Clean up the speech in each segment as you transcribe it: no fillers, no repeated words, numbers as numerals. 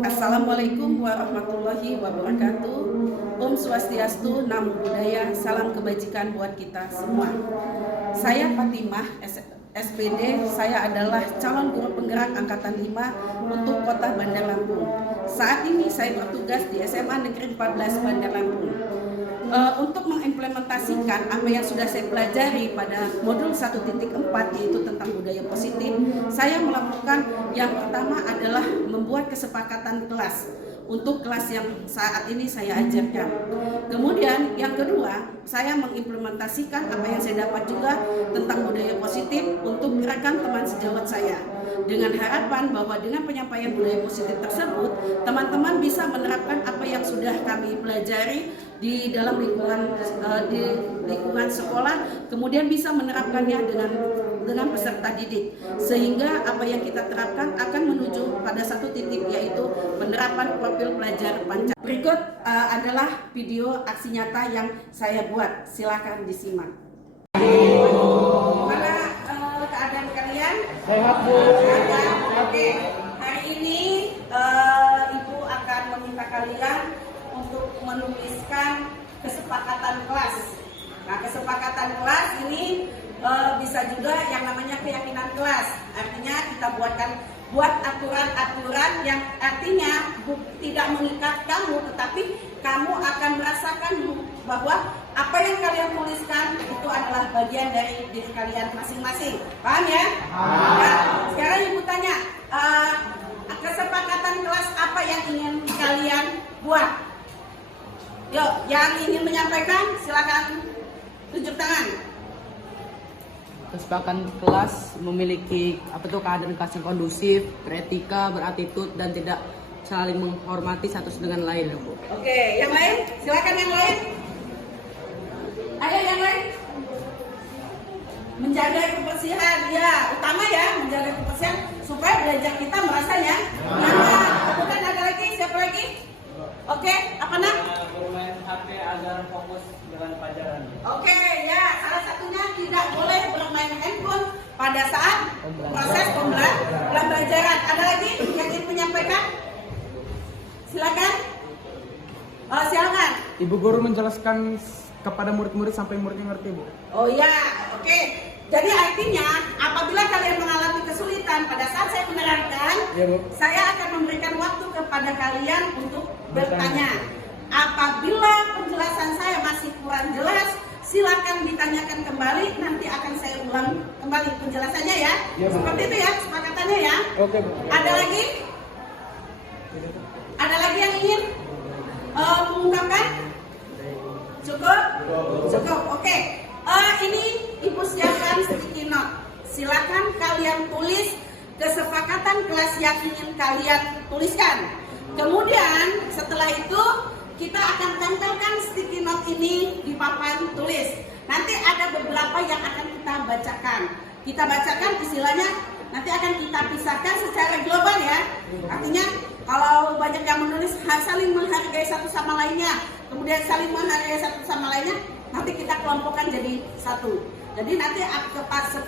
Assalamualaikum warahmatullahi wabarakatuh. Om Swastiastu, Namo Buddhaya, salam kebajikan buat kita semua. Saya Fatimah, SPD, saya adalah calon guru penggerak Angkatan 5 untuk Kota Bandar Lampung. Saat ini saya bertugas di SMA Negeri 14 Bandar Lampung. Untuk mengimplementasikan apa yang sudah saya pelajari pada modul 1.4 yaitu tentang budaya positif, saya melakukan yang pertama adalah membuat kesepakatan kelas untuk kelas yang saat ini saya ajarkan. Kemudian yang kedua, saya mengimplementasikan apa yang saya dapat juga tentang budaya positif untuk gerakan teman sejawat saya. Dengan harapan bahwa dengan penyampaian budaya positif tersebut, teman-teman bisa menerapkan apa yang sudah kami pelajari di dalam lingkungan sekolah, kemudian bisa menerapkannya dengan peserta didik, sehingga apa yang kita terapkan akan menuju pada satu titik, yaitu penerapan profil pelajar Pancasila. Berikut adalah video aksi nyata yang saya buat, silakan disimak. Gimana keadaan kalian? Sehat, Bu. Oke, hari ini Ibu akan meminta kalian untuk menuliskan kesepakatan kelas. Nah, kesepakatan kelas ini bisa juga yang namanya keyakinan kelas. Artinya kita buat aturan-aturan yang artinya tidak mengikat kamu, tetapi kamu akan merasakan bahwa apa yang kalian tuliskan itu adalah bagian dari diri kalian masing-masing. Paham ya? Nah, sekarang Ibu tanya, kesepakatan kelas apa yang ingin kalian buat? Yuk, yang ingin menyampaikan silakan tunjuk tangan. Kesepakatan kelas memiliki keadaan kelas yang kondusif, beretika, beratitude, dan tidak saling menghormati satu dengan lain, Bu. Oke, yang lain? Silakan yang lain. Ayo yang lain. Menjaga kebersihan, ya, utama ya, menjaga kebersihan supaya belajar kita merasanya nyaman. Bukan ada lagi, siapa lagi? Oke, apa nak? Bermain HP agar fokus dengan pelajaran. Oke, ya, salah satunya tidak boleh bermain handphone pada saat proses pembelajaran. Ada lagi yang ingin menyampaikan? Silakan. Silakan. Ibu guru menjelaskan kepada murid-murid sampai muridnya ngerti, Bu. Oh ya, oke. Jadi artinya apabila kalian mengalami kesulitan pada saat saya menerangkan, Ya, Bu. saya akan memberikan waktu kepada kalian untuk bertanya. Apabila penjelasan saya masih kurang jelas, silakan ditanyakan kembali, nanti akan saya ulang kembali penjelasannya ya. Ya, Bu. Seperti itu ya, kesepakatannya ya. Oke, Bu. Ada lagi? Ada lagi yang ingin mengungkapkan? Cukup? Cukup, oke. Ini Ibu siapkan sticky note. Silakan kalian tulis kesepakatan kelas yang ingin kalian tuliskan. Kemudian setelah itu kita akan tempelkan sticky note ini di papan tulis. Nanti ada beberapa yang akan kita bacakan. Kita bacakan istilahnya, nanti akan kita pisahkan secara global ya. Artinya kalau banyak yang menulis saling menghargai satu sama lainnya, kemudian saling menghargai satu sama lainnya, nanti kita kelompokkan jadi satu. Jadi nanti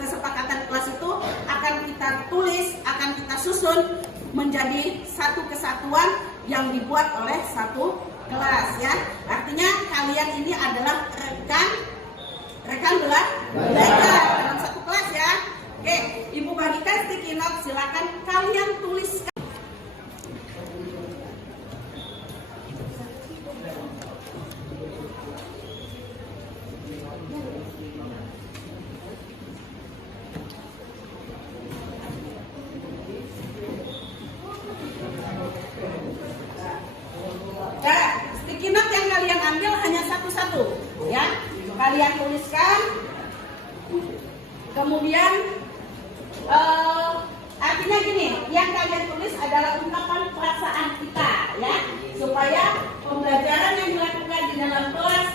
kesepakatan kelas itu akan kita tulis, akan kita susun menjadi satu kesatuan yang dibuat oleh satu kelas ya. Artinya kalian ini adalah rekan belajar dalam satu kelas ya. Oke, Ibu bagikan sticky note, silakan kalian tuliskan. Sticky note yang kalian ambil hanya satu-satu ya. Kalian tuliskan. Kemudian artinya gini, yang kalian tulis adalah ungkapan perasaan kita ya, supaya pembelajaran yang dilakukan di dalam kelas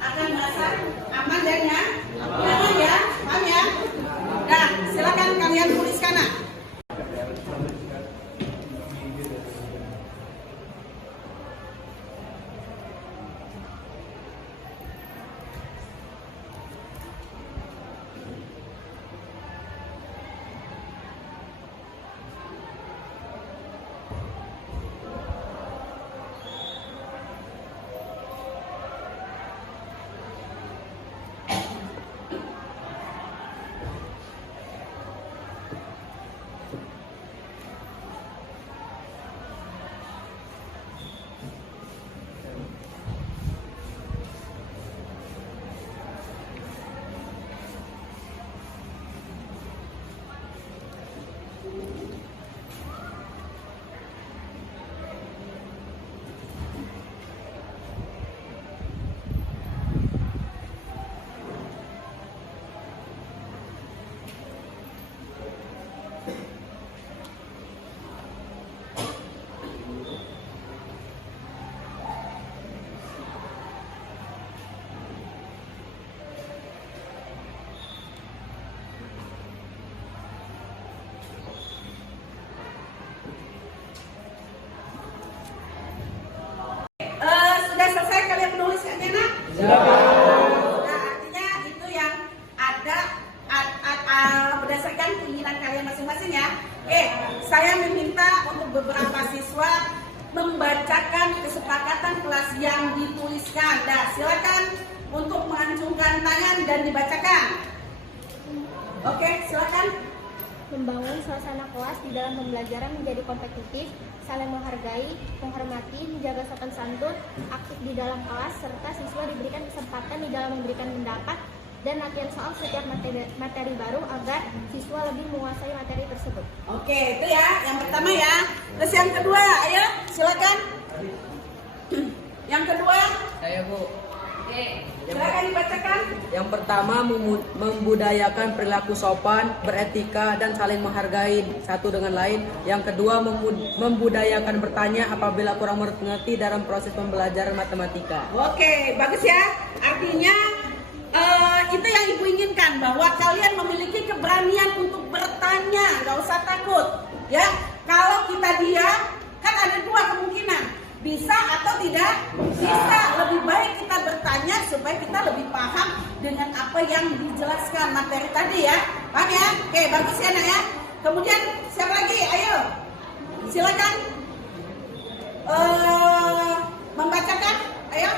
akan merasa aman dan nyaman ya. Paham ya? Nah, silakan kalian tuliskan. Nah. Nah, artinya itu yang ada berdasarkan keinginan kalian masing-masing ya. Saya meminta untuk beberapa siswa membacakan kesepakatan kelas yang dituliskan. Nah, silakan untuk mengacungkan tangan dan dibacakan. Oke, silakan. Membangun suasana kelas di dalam pembelajaran menjadi kompetitif, saling menghargai, menghormati, menjaga sopan santun, aktif di dalam kelas, serta siswa diberikan kesempatan di dalam memberikan pendapat dan latihan soal setiap materi baru agar siswa lebih menguasai materi tersebut. Oke, itu ya yang pertama ya. Terus yang kedua, ayo silakan. Yang kedua, Saya Bu. silakan dibacakan. Yang pertama membudayakan perilaku sopan, beretika dan saling menghargai satu dengan lain. Yang kedua membudayakan bertanya apabila kurang mengerti dalam proses pembelajaran matematika. Oke, bagus ya. Artinya itu yang ibu inginkan, bahwa kalian memiliki keberanian untuk bertanya, nggak usah takut. Ya, kalau kita diam, kan ada dua kemungkinan, bisa atau tidak bisa. Lebih baik kita bertanya supaya kita lebih paham dengan apa yang dijelaskan materi tadi ya. Paham ya? Oke, bagus ya Nak ya. Kemudian siapa lagi? Ayo, silakan membacakan. Ayo,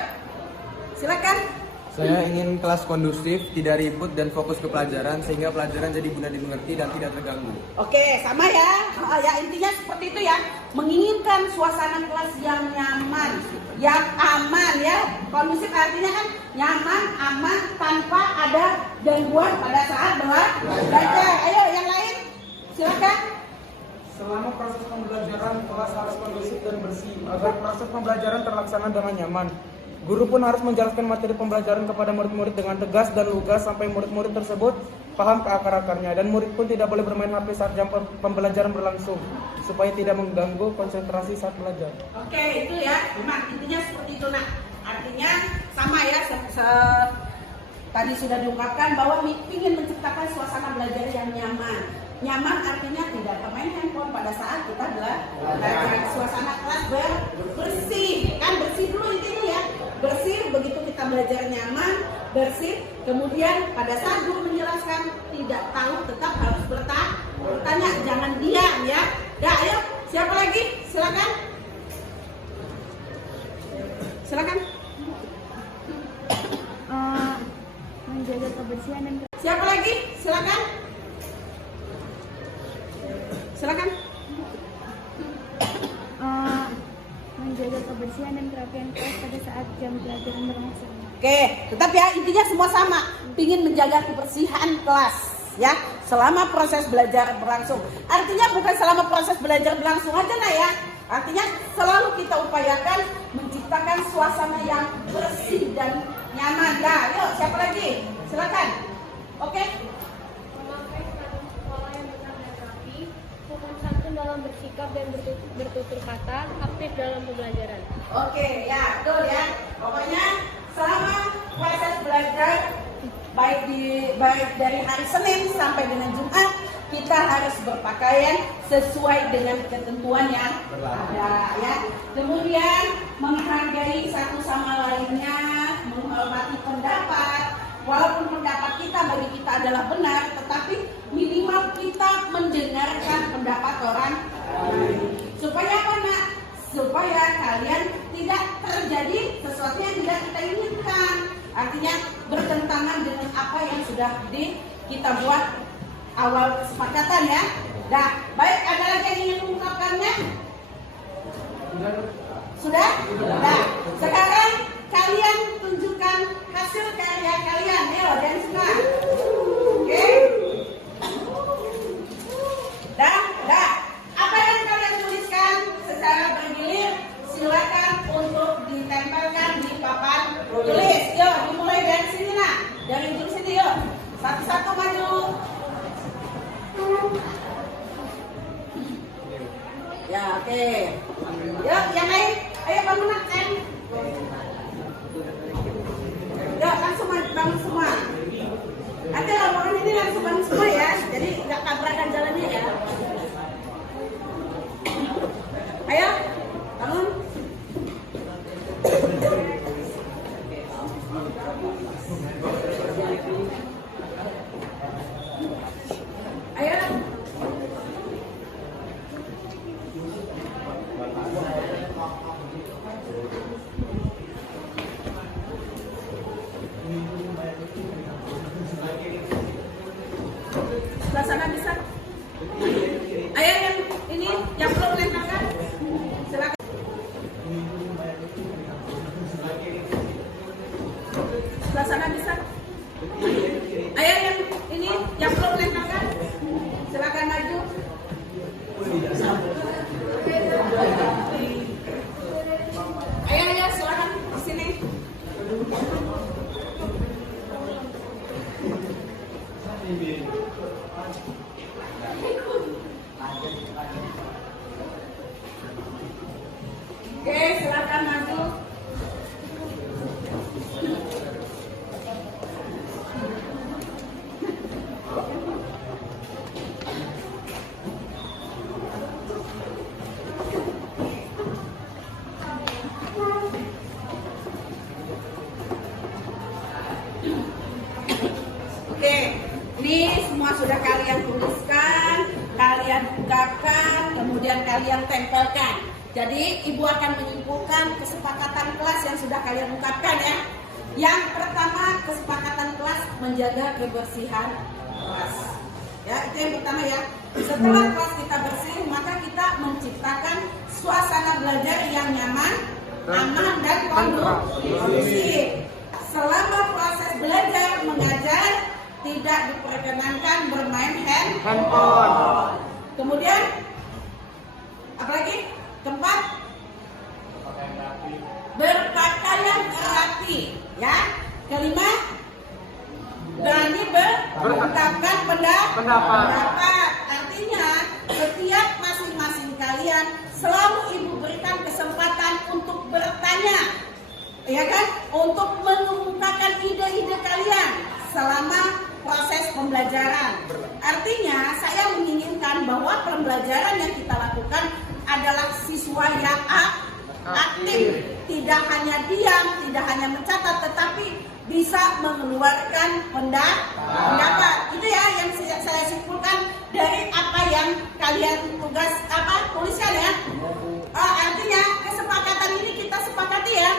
silakan. Saya ingin kelas kondusif, tidak ribut dan fokus ke pelajaran sehingga pelajaran jadi mudah dimengerti dan tidak terganggu. Oke, sama ya. Ya intinya seperti itu ya. Menginginkan suasana kelas yang nyaman, yang aman ya. Kondusif artinya kan nyaman, aman, tanpa ada gangguan pada saat belajar. Ayo yang lain, silakan. Selama proses pembelajaran, kelas harus kondusif dan bersih agar proses pembelajaran terlaksana dengan nyaman. Guru pun harus menjelaskan materi pembelajaran kepada murid-murid dengan tegas dan lugas sampai murid-murid tersebut paham ke akar-akarnya, dan murid pun tidak boleh bermain HP saat jam pembelajaran berlangsung supaya tidak mengganggu konsentrasi saat belajar. Oke, itu ya. Memang intinya seperti itu Nak. Artinya sama ya. Tadi sudah diungkapkan bahwa ingin menciptakan suasana belajar yang nyaman. Nyaman artinya tidak bermain handphone pada saat kita belajar. Suasana kelas bersih, kan bersih dulu intinya ya. Bersih, begitu kita belajar nyaman, bersih. Kemudian pada saat guru menjelaskan tidak tahu tetap harus bertanya, jangan diam ya. Ya, ayo siapa lagi? Silakan. Silakan. Menjaga kebersihan dan Siapa lagi? Silakan. Silakan. menjaga kebersihan dan kerapian kelas pada saat jam pelajaran berlangsung. Oke, tetap ya intinya semua sama. Ingin menjaga kebersihan kelas ya selama proses belajar berlangsung. Artinya bukan selama proses belajar berlangsung aja Nah ya. Artinya selalu kita upayakan menciptakan suasana yang bersih dan nyaman. Ya, yuk siapa lagi? Silakan. Oke. Memakai seragam sekolah yang benar dan rapi, sopan santun dalam bersikap dan bertutur kata, aktif dalam pembelajaran. Oke, ya, betul ya. Pokoknya selama proses belajar baik dari hari Senin sampai dengan Jumat, kita harus berpakaian sesuai dengan ketentuan yang ada ya. Kemudian menghargai satu sama lainnya, menghormati pendapat. Walaupun pendapat kita bagi kita adalah benar, tetapi minimal kita mendengarkan pendapat orang lain. Supaya apa Nak? Supaya kalian tidak terjadi sesuatu yang tidak kita inginkan. Artinya bertentangan dengan apa yang sudah kita buat awal kesepakatan ya. Nah, baik, ada lagi yang ingin mengungkapkannya? Sudah? Nah, sekarang kalian tunjukkan hasil karya kalian. Ayo, dan semua. Oke? Dah. Apa yang kalian tuliskan secara bergilir, silakan untuk ditempelkan di papan tulis. Yuk, dimulai dari sini Nak. Dari ujung sini yuk. Satu-satu maju. Ya, oke. Yuk, yang lain. Ayo bangun Nak, Sen. Yuk, langsung bangun semua. Nanti laporan ini langsung bangun semua ya. Jadi nggak tabrakan jalannya ya. Ayo, bangun. stempelkan. Jadi Ibu akan menyimpulkan kesepakatan kelas yang sudah kalian ungkapkan ya. Yang pertama, kesepakatan kelas menjaga kebersihan kelas. Ya, itu yang pertama ya. Setelah kelas kita bersih, maka kita menciptakan suasana belajar yang nyaman, aman dan kondusif. Selama proses belajar mengajar tidak diperkenankan bermain handphone. Kemudian apalagi? Keempat, berpakaian rapi, ya. Kelima, berani mengungkapkan pendapat. Artinya, setiap masing-masing kalian selalu Ibu berikan kesempatan untuk bertanya, ya kan? Untuk mengungkapkan ide-ide kalian selama proses pembelajaran. Artinya, saya menginginkan bahwa pembelajaran yang kita lakukan adalah siswa yang aktif, tidak hanya diam, tidak hanya mencatat, tetapi bisa mengeluarkan pendapat. Itu ya yang saya simpulkan dari apa yang kalian tuliskan ya. Artinya kesepakatan ini kita sepakati ya.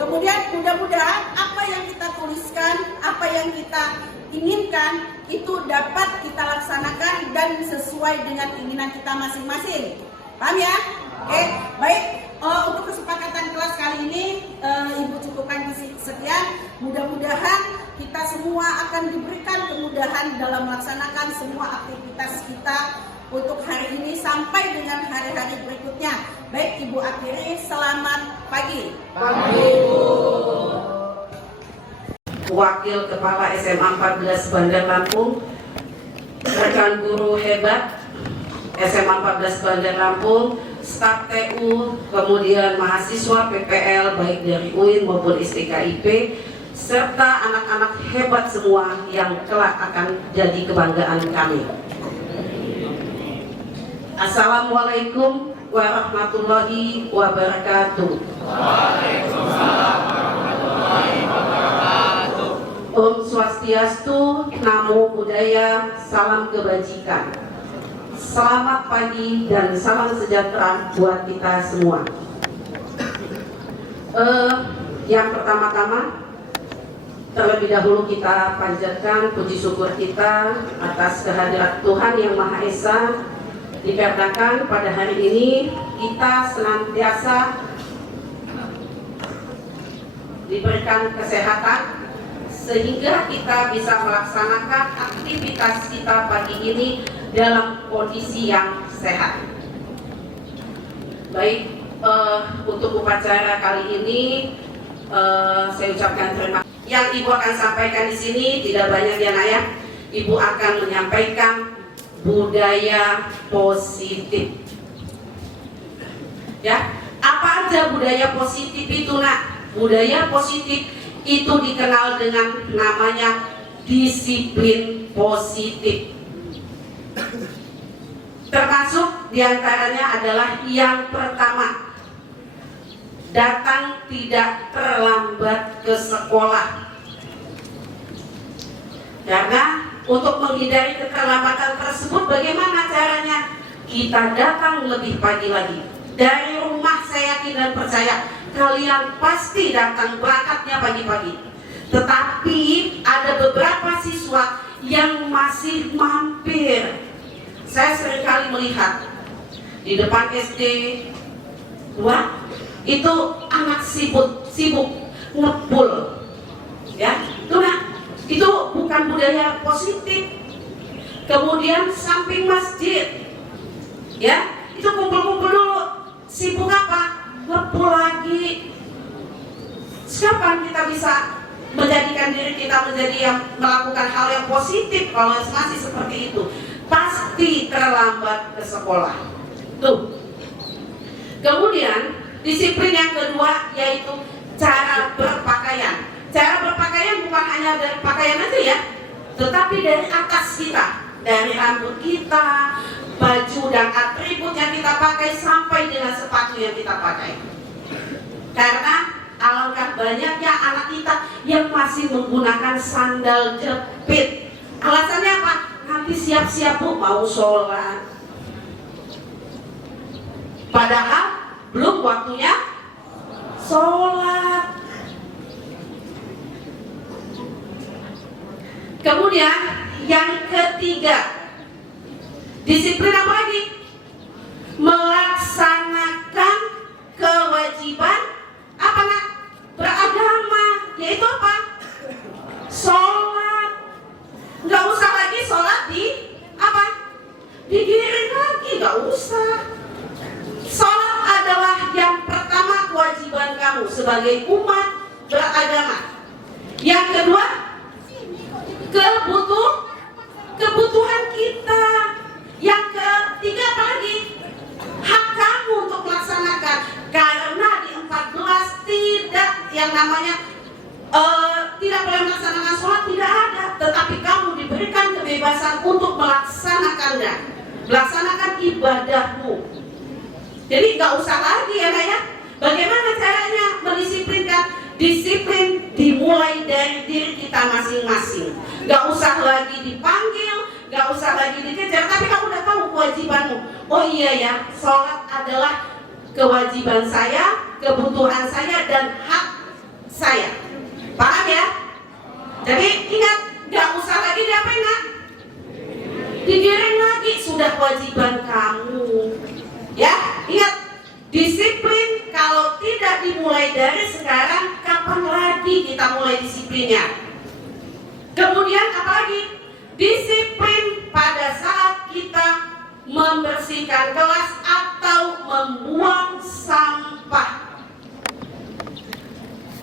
Kemudian mudah-mudahan apa yang kita tuliskan, apa yang kita inginkan itu dapat kita laksanakan dan sesuai dengan keinginan kita masing-masing. Paham ya? Oke, baik. Untuk kesepakatan kelas kali ini Ibu cukupkan sekian. Mudah-mudahan kita semua akan diberikan kemudahan dalam melaksanakan semua aktivitas kita untuk hari ini sampai dengan hari-hari berikutnya. Baik, Ibu akhiri. Selamat pagi. Wakil Kepala SMA 14 Bandar Lampung, rekan guru hebat SMA 14 Bandar Lampung, staf TU, kemudian mahasiswa PPL baik dari UIN maupun STKIP, serta anak-anak hebat semua yang kelak akan jadi kebanggaan kami. Assalamualaikum warahmatullahi wabarakatuh. Waalaikumsalam warahmatullahi wabarakatuh. Om Swastiastu, Namo Buddhaya, salam kebajikan. Selamat pagi dan salam sejahtera buat kita semua. Yang pertama-tama, terlebih dahulu kita panjatkan puji syukur kita atas kehadirat Tuhan Yang Maha Esa, dikarenakan pada hari ini kita senantiasa diberikan kesehatan sehingga kita bisa melaksanakan aktivitas kita pagi ini dalam kondisi yang sehat. Baik, untuk upacara kali ini saya ucapkan terima kasih. Yang Ibu akan sampaikan di sini tidak banyak ya Nak ya. Ibu akan menyampaikan budaya positif. Ya, apa aja budaya positif itu Nak? Budaya positif itu dikenal dengan namanya disiplin positif. Termasuk diantaranya adalah yang pertama, datang tidak terlambat ke sekolah. Karena untuk menghindari keterlambatan tersebut, bagaimana caranya? Kita datang lebih pagi lagi. Dari rumah saya yakin dan percaya kalian pasti datang berangkatnya pagi-pagi. Tetapi ada beberapa siswa yang masih mampir. Saya seringkali melihat di depan SD 2 itu anak sibuk ngepul, ya, itu bukan budaya positif. Kemudian samping masjid, ya, itu kumpul-kumpul dulu, sibuk apa? Ngepul lagi. Kapan kita bisa menjadikan diri kita menjadi yang melakukan hal yang positif kalau masih seperti itu? Pasti terlambat ke sekolah. Tuh. Kemudian disiplin yang kedua yaitu cara berpakaian. Cara berpakaian bukan hanya dari pakaian aja ya, tetapi dari atas kita, dari rambut kita, baju dan atribut yang kita pakai sampai dengan sepatu yang kita pakai. Karena alangkah banyaknya anak kita yang masih menggunakan sandal jepit. Alasannya apa? Nanti siap-siap Bu mau sholat. padahal belum waktunya sholat. Kemudian yang ketiga, disiplin apa lagi? Melaksanakan kewajiban apa nak? Beragama, yaitu apa? Sholat. Nggak usah lagi sholat di apa? Digiring lagi, nggak usah. Sholat adalah yang pertama kewajiban kamu sebagai umat beragama. Yang kedua, kebutuhan kita. Yang ketiga apa lagi? Hak kamu untuk melaksanakan. Karena di 14 tidak yang namanya tidak boleh melaksanakan sholat, tidak ada. Tetapi kamu diberikan kebebasan untuk melaksanakannya, melaksanakan ibadahmu. Jadi nggak usah lagi ya Naya. Bagaimana caranya mendisiplinkan? Disiplin dimulai dari diri kita masing-masing. Gak usah lagi dipanggil, gak usah lagi dikejar, tapi kamu udah tahu kewajibanmu. Oh iya ya, sholat adalah kewajiban saya, kebutuhan saya, dan hak saya. Paham ya? Jadi ingat, gak usah lagi diapain nak? Digiring lagi, sudah kewajiban kamu. Ya, ingat. Disiplin kalau tidak dimulai dari sekarang, kapan lagi kita mulai disiplinnya? Kemudian apa lagi? Disiplin pada saat kita membersihkan kelas atau membuang sampah.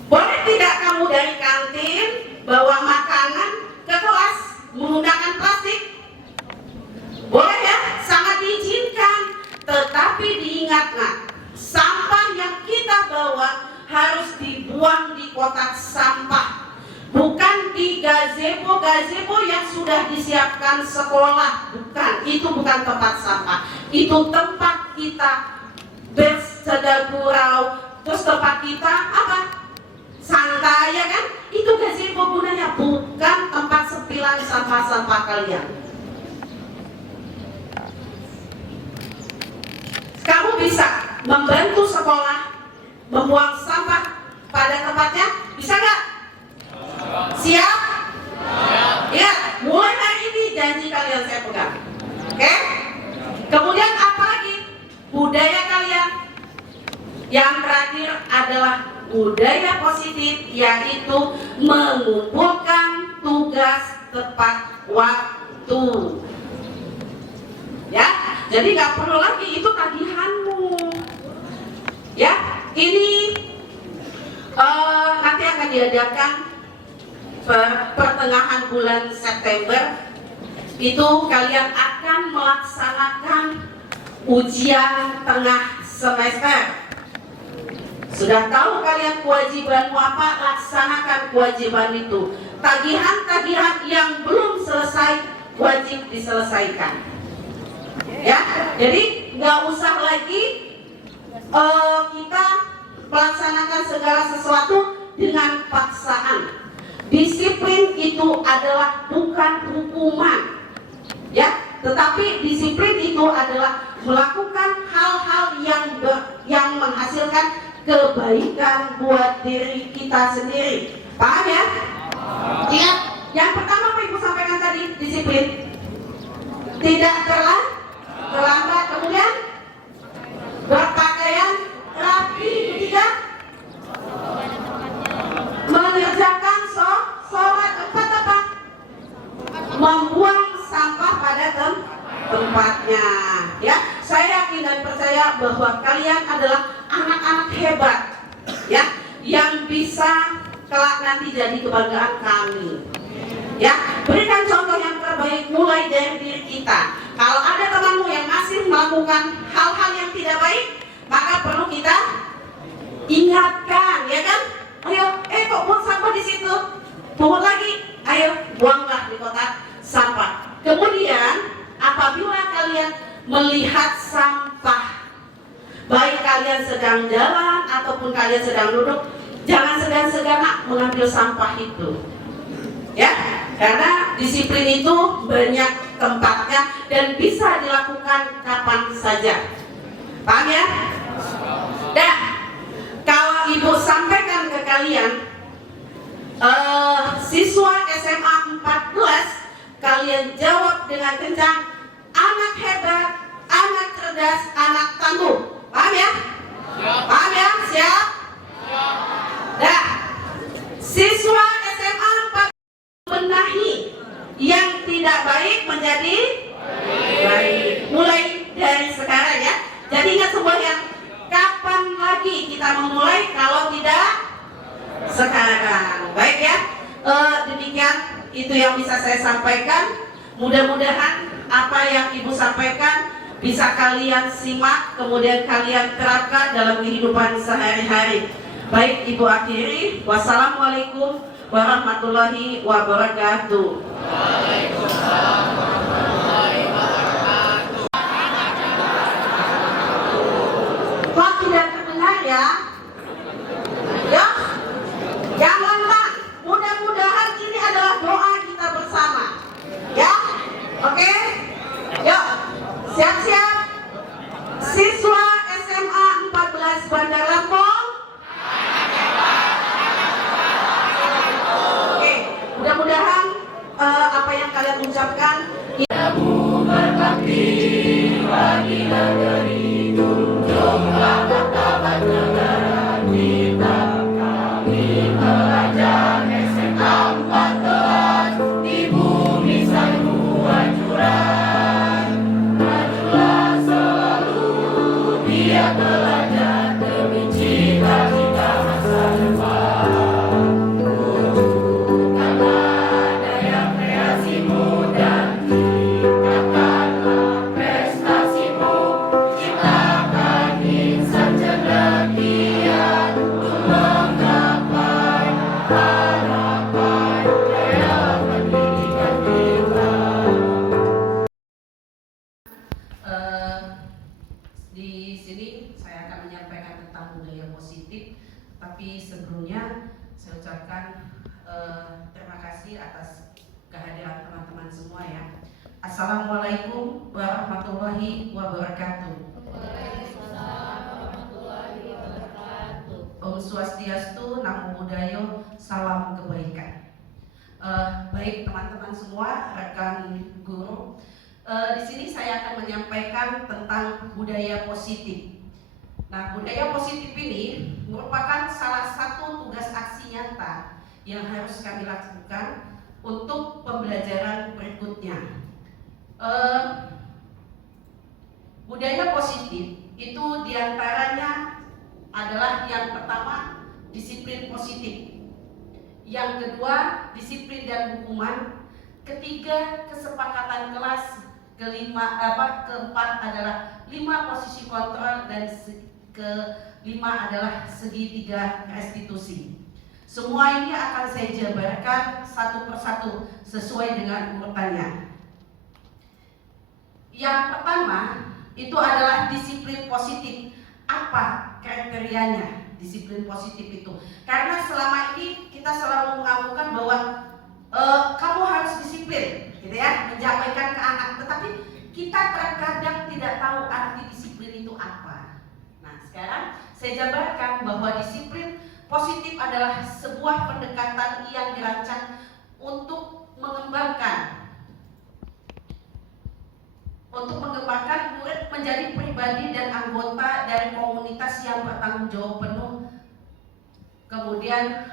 Boleh tidak kamu dari kantin bawa makanan ke kelas menggunakan plastik? Boleh ya, sangat diizinkan. Tetapi diingat nak, sampah yang kita bawa harus dibuang di kotak sampah, bukan di gazebo yang sudah disiapkan sekolah. Bukan, itu bukan tempat sampah. Itu tempat kita bersedekah, terus tempat kita apa? Santai ya kan? Itu gazebo gunanya, bukan tempat sepilan sampah-sampah kalian. Kamu bisa membantu sekolah membuang sampah pada tempatnya, bisa nggak? Siap? Ya, mulai hari ini janji kalian saya pegang. Oke? Kemudian apa lagi? Budaya kalian. Yang terakhir adalah budaya positif, yaitu mengumpulkan tugas tepat waktu. Ya, jadi nggak perlu lagi itu tagihanmu. Ya, ini nanti akan diadakan pertengahan bulan September. Itu kalian akan melaksanakan ujian tengah semester. Sudah tahu kalian kewajibanmu apa? Laksanakan kewajiban itu. Tagihan-tagihan yang belum selesai wajib diselesaikan. Ya, jadi nggak usah lagi kita melaksanakan segala sesuatu dengan paksaan. Disiplin itu adalah bukan hukuman, ya, tetapi disiplin itu adalah melakukan hal-hal yang menghasilkan kebaikan buat diri kita sendiri. Paham ya? Ingat, yang pertama apa Ibu sampaikan tadi, disiplin. Tidak terlambat, kemudian berpakaian rapi, ketiga mengerjakan sholat, keempat apa? Membuang sampah pada tempatnya. Ya, saya yakin dan percaya bahwa kalian adalah anak-anak hebat, ya, yang bisa kelak nanti jadi kebanggaan kami. Ya, berikan contoh yang terbaik mulai dari diri kita. Kalau ada temanmu yang masih melakukan hal-hal yang tidak baik, maka perlu kita ingatkan, ya kan? Ayo, kok buang sampah di situ? Pungut lagi, ayo buanglah di kotak sampah. Kemudian, apabila kalian melihat sampah, baik kalian sedang jalan ataupun kalian sedang duduk, jangan segan-segan mengambil sampah itu. Ya, karena disiplin itu banyak tempatnya dan bisa dilakukan kapan saja. Paham ya? kalian jawab dengan kencang, anak hebat, anak cerdas, anak tangguh. Paham ya? Paham ya? Siap? Dah. Siswa SMA 4 benahi yang tidak baik menjadi baik. Mulai dari sekarang ya. Jadi ingat semua ya, kapan lagi kita memulai kalau tidak sekarang. Baik ya. Demikian itu yang bisa saya sampaikan. Mudah-mudahan apa yang Ibu sampaikan bisa kalian simak, kemudian kalian terapkan dalam kehidupan sehari-hari. Baik, Ibu akhiri. Wassalamualaikum warahmatullahi wabarakatuh. Waalaikumsalam warahmatullahi wabarakatuh. Kok tidak terdengar ya? Ya, jangan Pak. Mudah-mudahan ini adalah doa kita bersama. Ya, oke? Yuk, siap-siap. Siswa SMA 14 Bandar Lampung. Oke, mudah-mudahan apa yang kalian ucapkan Ibu berbakti bagi negeri, tunjuklah martabat negara kita. Kami pelajar SMA 14 di bumi sanggup anjuran. Majulah selalu biar belajar demi cita-cita masa depan. Tunjukkanlah daya kreasimu dan tingkatkanlah prestasimu. Ciptakan insan cendekia untuk menggapai harapan daya pendidikan kita. Di sini saya akan menyampaikan tentang budaya positif, tapi sebelumnya saya ucapkan terima kasih atas kehadiran teman-teman semua ya. Assalamualaikum warahmatullahi wabarakatuh. Om Swastiastu, Namo Buddhaya, salam kebaikan. Baik teman-teman semua, rekan guru. Di sini saya akan menyampaikan tentang budaya positif. Nah, budaya positif ini merupakan salah satu tugas aksi nyata yang harus kami lakukan untuk pembelajaran berikutnya. Budaya positif itu diantaranya adalah yang pertama disiplin positif, yang kedua disiplin dan hukuman, ketiga kesepakatan kelas, keempat adalah 5 posisi kontrol, dan kelima adalah segitiga restitusi. Semua ini akan saya jabarkan satu persatu sesuai dengan urutannya. Yang pertama itu adalah disiplin positif. Apa kriterianya disiplin positif itu? Karena selama ini kita selalu mengakukan bahwa kamu harus disiplin, gitu ya, menyampaikan ke anak. Tetapi kita terkadang tidak tahu arti disiplin itu apa. Nah, sekarang saya jabarkan bahwa disiplin positif adalah sebuah pendekatan yang dirancang untuk mengembangkan murid menjadi pribadi dan anggota dari komunitas yang bertanggung jawab penuh, kemudian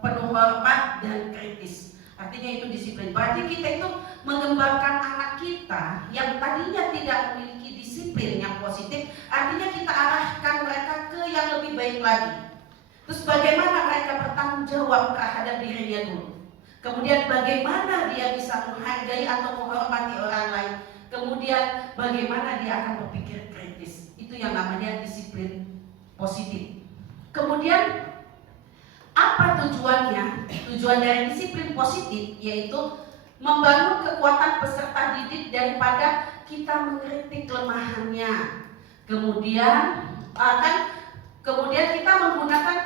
penuh hormat dan kritis. Artinya itu disiplin. Berarti kita itu mengembangkan anak kita yang tadinya tidak memiliki disiplin yang positif, artinya kita arahkan mereka ke yang lebih baik lagi. Terus bagaimana mereka bertanggung jawab terhadap dirinya dulu, kemudian bagaimana dia bisa menghargai atau menghormati orang lain, kemudian bagaimana dia akan berpikir kritis. Itu yang namanya disiplin positif. Kemudian apa tujuannya? Tujuan dari disiplin positif yaitu membangun kekuatan peserta didik daripada kita mengkritik kelemahannya. Kemudian kita menggunakan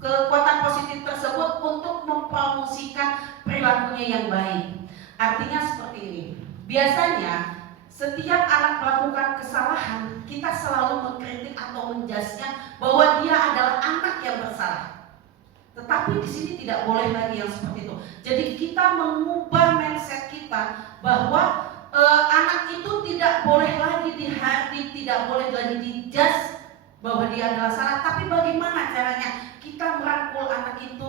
kekuatan positif tersebut untuk mempromosikan perilakunya yang baik. Artinya seperti ini. Biasanya setiap anak melakukan kesalahan, kita selalu mengkritik atau menjudge-nya bahwa dia adalah anak yang bersalah. Tetapi di sini tidak boleh lagi yang seperti itu. Jadi kita mengubah mindset kita bahwa anak itu tidak boleh lagi tidak boleh lagi dijudge bahwa dia adalah salah. Tapi bagaimana caranya kita merangkul anak itu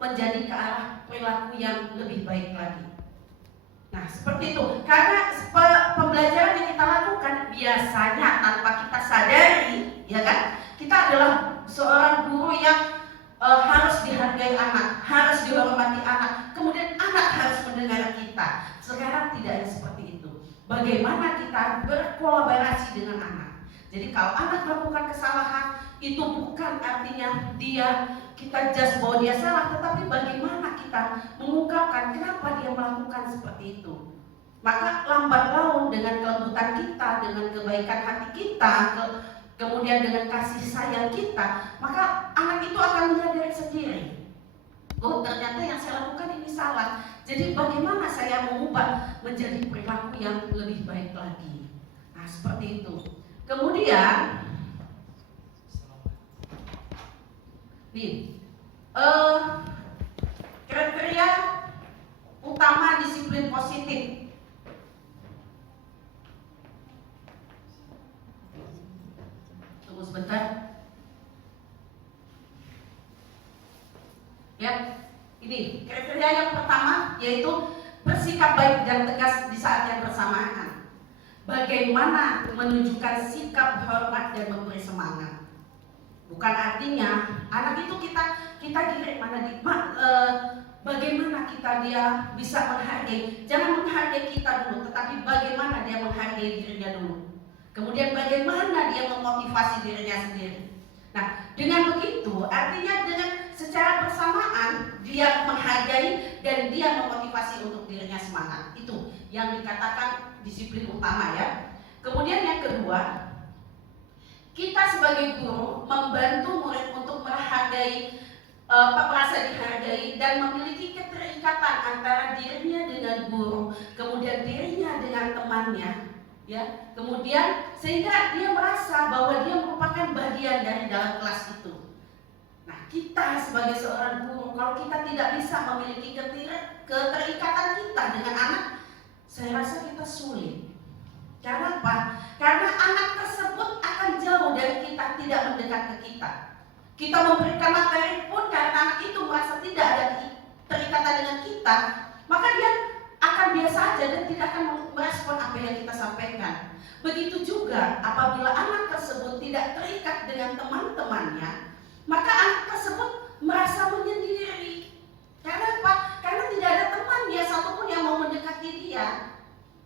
menjadi ke arah perilaku yang lebih baik lagi. Nah, seperti itu. Karena pembelajaran yang kita lakukan biasanya tanpa kita sadari, ya kan? Kita adalah seorang guru yang harus dihargai anak, harus dihormati anak. Kemudian anak harus mendengar kita. Sekarang tidak ada seperti itu. Bagaimana kita berkolaborasi dengan anak. Jadi kalau anak melakukan kesalahan, itu bukan artinya kita judge bahwa dia salah, tetapi bagaimana kita mengungkapkan kenapa dia melakukan seperti itu. Maka lambat laun dengan kelembutan kita, dengan kebaikan hati kita, kemudian dengan kasih sayang kita, maka anak itu akan menyadari sendiri, oh ternyata yang saya lakukan ini salah. Jadi bagaimana saya mengubah menjadi perilaku yang lebih baik lagi. Nah, seperti itu. Kemudian kriteria utama disiplin positif. Tunggu sebentar. Ya, ini kriteria yang pertama yaitu bersikap baik dan tegas di saat yang bersamaan. Bagaimana menunjukkan sikap hormat dan memberi semangat. Bukan artinya anak itu kita giring bagaimana dia bisa menghargai. Jangan menghargai kita dulu, tetapi bagaimana dia menghargai dirinya dulu. Kemudian bagaimana dia memotivasi dirinya sendiri. Nah, dengan begitu artinya dengan secara bersamaan dia menghargai dan dia memotivasi untuk dirinya semangat. Itu yang dikatakan disiplin utama ya. Kemudian yang kedua, kita sebagai guru membantu murid untuk merasa dihargai dan memiliki keterikatan antara dirinya dengan guru, kemudian dirinya dengan temannya, ya. Kemudian sehingga dia merasa bahwa dia merupakan bagian dari dalam kelas itu. Nah, kita sebagai seorang guru, kalau kita tidak bisa memiliki keterikatan kita dengan anak, saya rasa kita sulit. Karena apa? Karena anak tersebut akan jauh dari kita, tidak mendekat ke kita. Kita memberikan materi pun karena anak itu merasa tidak ada terikatan dengan kita, maka dia akan biasa aja dan tidak akan merespon apa yang kita sampaikan. Begitu juga apabila anak tersebut tidak terikat dengan teman-temannya, maka anak tersebut merasa menyendiri. Karena apa? Karena tidak ada temannya satupun yang mau mendekati dia.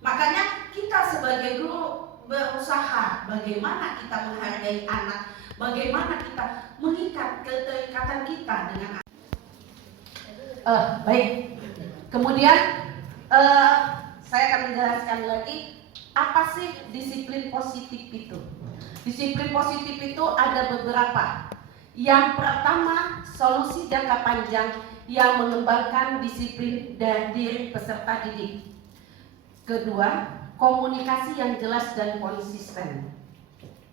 Makanya kita sebagai guru berusaha bagaimana kita menghargai anak, bagaimana kita mengikat keterikatan kita dengan anak. Baik. Kemudian saya akan menjelaskan lagi apa sih disiplin positif itu. Disiplin positif itu ada beberapa. Yang pertama, solusi jangka panjang yang mengembangkan disiplin dan diri peserta didik. Kedua, komunikasi yang jelas dan konsisten.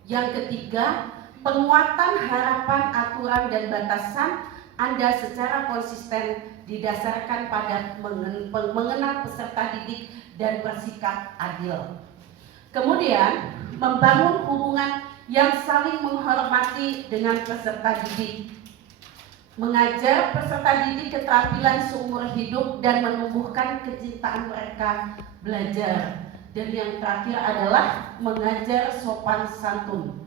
Yang ketiga, penguatan harapan, aturan, dan batasan Anda secara konsisten didasarkan pada mengenal peserta didik dan bersikap adil. Kemudian, membangun hubungan yang saling menghormati dengan peserta didik. Mengajar peserta didik keterampilan seumur hidup dan menumbuhkan kecintaan mereka belajar. Dan yang terakhir adalah mengajar sopan santun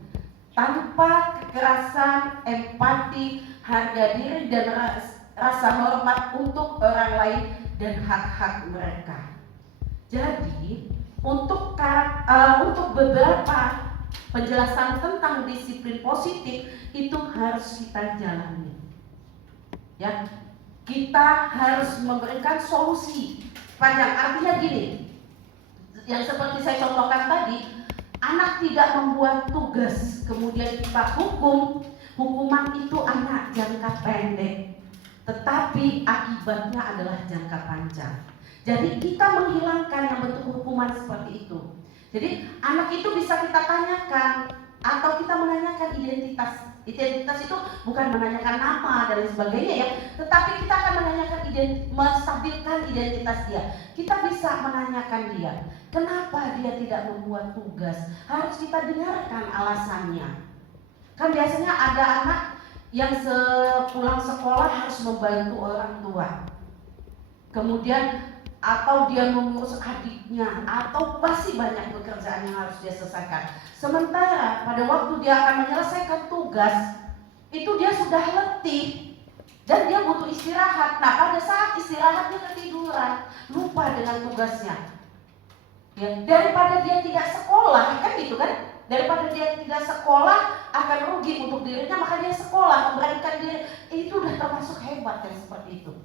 tanpa kekerasan, empati, harga diri dan rasa hormat untuk orang lain dan hak-hak mereka. Jadi untuk beberapa penjelasan tentang disiplin positif itu harus kita jalani. Ya, kita harus memberikan solusi panjang. Artinya gini, yang seperti saya contohkan tadi, anak tidak membuat tugas kemudian kita hukuman itu anak jangka pendek, tetapi akibatnya adalah jangka panjang. Jadi kita menghilangkan yang bentuk hukuman seperti itu. Jadi anak itu bisa kita tanyakan atau kita menanyakan, identitas. Identitas itu bukan menanyakan nama dan lain sebagainya ya, tetapi kita akan menanyakan menstabilkan identitas dia. Kita bisa menanyakan dia, kenapa dia tidak membuat tugas. Harus kita dengarkan alasannya. Kan biasanya ada anak yang sepulang sekolah harus membantu orang tua. Kemudian atau dia mengurus adiknya, atau masih banyak pekerjaan yang harus dia selesaikan. Sementara pada waktu dia akan menyelesaikan tugas, itu dia sudah letih dan dia butuh istirahat. Nah, pada saat istirahat dia ketiduran, lupa dengan tugasnya. Ya, daripada dia tidak sekolah, kan gitu kan? Daripada dia tidak sekolah akan rugi untuk dirinya, maka dia sekolah, memberanikan diri. Itu udah termasuk hebat yang seperti itu.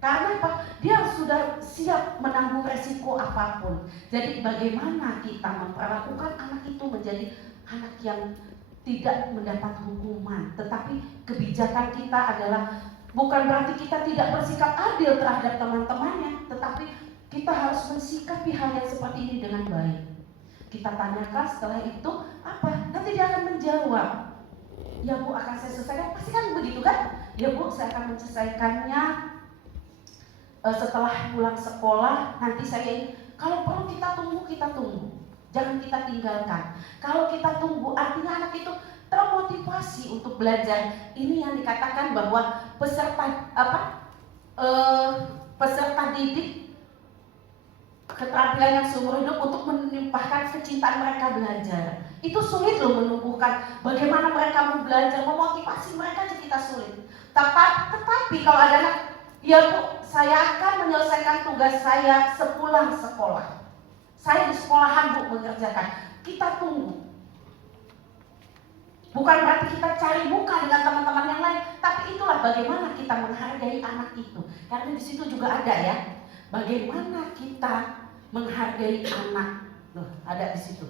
Karena apa? Dia sudah siap menanggung resiko apapun. Jadi bagaimana kita memperlakukan anak itu menjadi anak yang tidak mendapat hukuman. Tetapi kebijakan kita adalah bukan berarti kita tidak bersikap adil terhadap teman-temannya, tetapi kita harus mensikapi hal yang seperti ini dengan baik. Kita tanyakan, setelah itu apa? Nanti dia akan menjawab, ya Bu, akan saya selesaikan. Pasti kan begitu kan? Ya Bu, saya akan menyelesaikannya setelah pulang sekolah. Nanti saya, kalau perlu kita tunggu, jangan kita tinggalkan. Kalau kita tunggu, artinya anak itu termotivasi untuk belajar. Ini yang dikatakan bahwa peserta didik keterampilan yang seumur hidup untuk menimpahkan kecintaan mereka belajar. Itu sulit loh menumbuhkan bagaimana mereka mau belajar, memotivasi mereka aja kita sulit. Tetapi kalau ada anak, ya Bu, saya akan menyelesaikan tugas saya sepulang sekolah. Saya di sekolahan Bu mengerjakan. Kita tunggu. Bukan berarti kita cari muka dengan teman-teman yang lain, tapi itulah bagaimana kita menghargai anak itu. Karena di situ juga ada ya, bagaimana kita menghargai anak. Loh, ada di situ.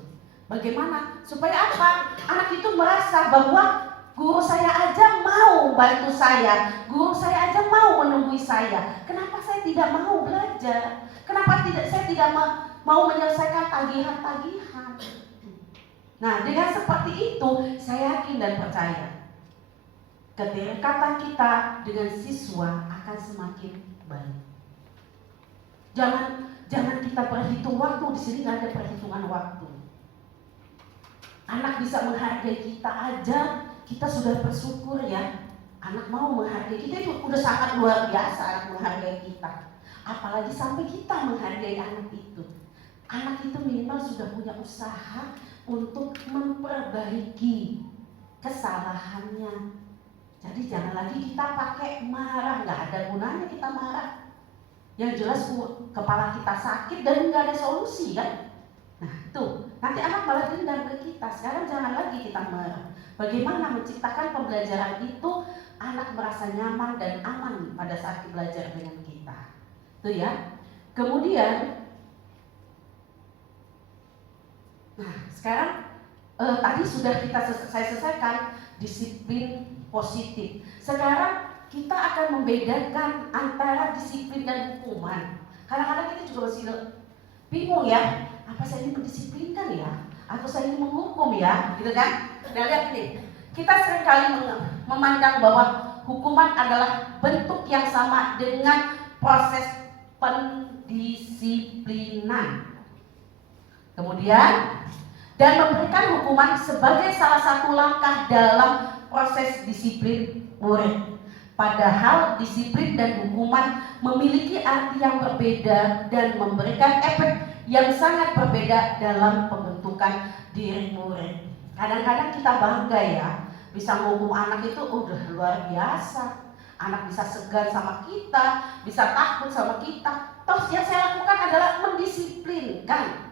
Bagaimana? Supaya apa? Anak itu merasa bahwa guru saya aja mau bantu saya, guru saya aja mau menunggui saya. Kenapa saya tidak mau belajar? Kenapa saya tidak mau menyelesaikan tagihan-tagihan? Nah, dengan seperti itu, saya yakin dan percaya kedekatan kita dengan siswa akan semakin baik. Jangan kita berhitung waktu, di sini nggak ada perhitungan waktu. Anak bisa menghargai kita aja, kita sudah bersyukur ya. Anak mau menghargai kita itu udah sangat luar biasa, anak menghargai kita. Apalagi sampai kita menghargai anak itu. Anak itu minimal sudah punya usaha untuk memperbaiki kesalahannya. Jadi jangan lagi kita pakai marah, nggak ada gunanya kita marah. Yang jelas kepala kita sakit dan nggak ada solusi kan. Nah tuh, nanti anak malah dendam ke kita. Sekarang jangan lagi kita marah. Bagaimana menciptakan pembelajaran itu anak merasa nyaman dan aman pada saat belajar dengan kita. Tuh ya. Kemudian, nah sekarang tadi sudah saya selesaikan disiplin positif. Sekarang kita akan membedakan antara disiplin dan hukuman. Kadang-kadang kita juga masih bingung ya, apa saya ini mendisiplinkan ya, atau saya ini menghukum ya, gitu kan? Nah lihat nih, kita seringkali memandang bahwa hukuman adalah bentuk yang sama dengan proses pendisiplinan. Kemudian, dan memberikan hukuman sebagai salah satu langkah dalam proses disiplin murid. Padahal disiplin dan hukuman memiliki arti yang berbeda dan memberikan efek yang sangat berbeda dalam pembentukan diri murid. Kadang-kadang kita bangga ya, bisa menghukum anak itu udah luar biasa. Anak bisa segan sama kita, bisa takut sama kita. Terus yang saya lakukan adalah mendisiplinkan.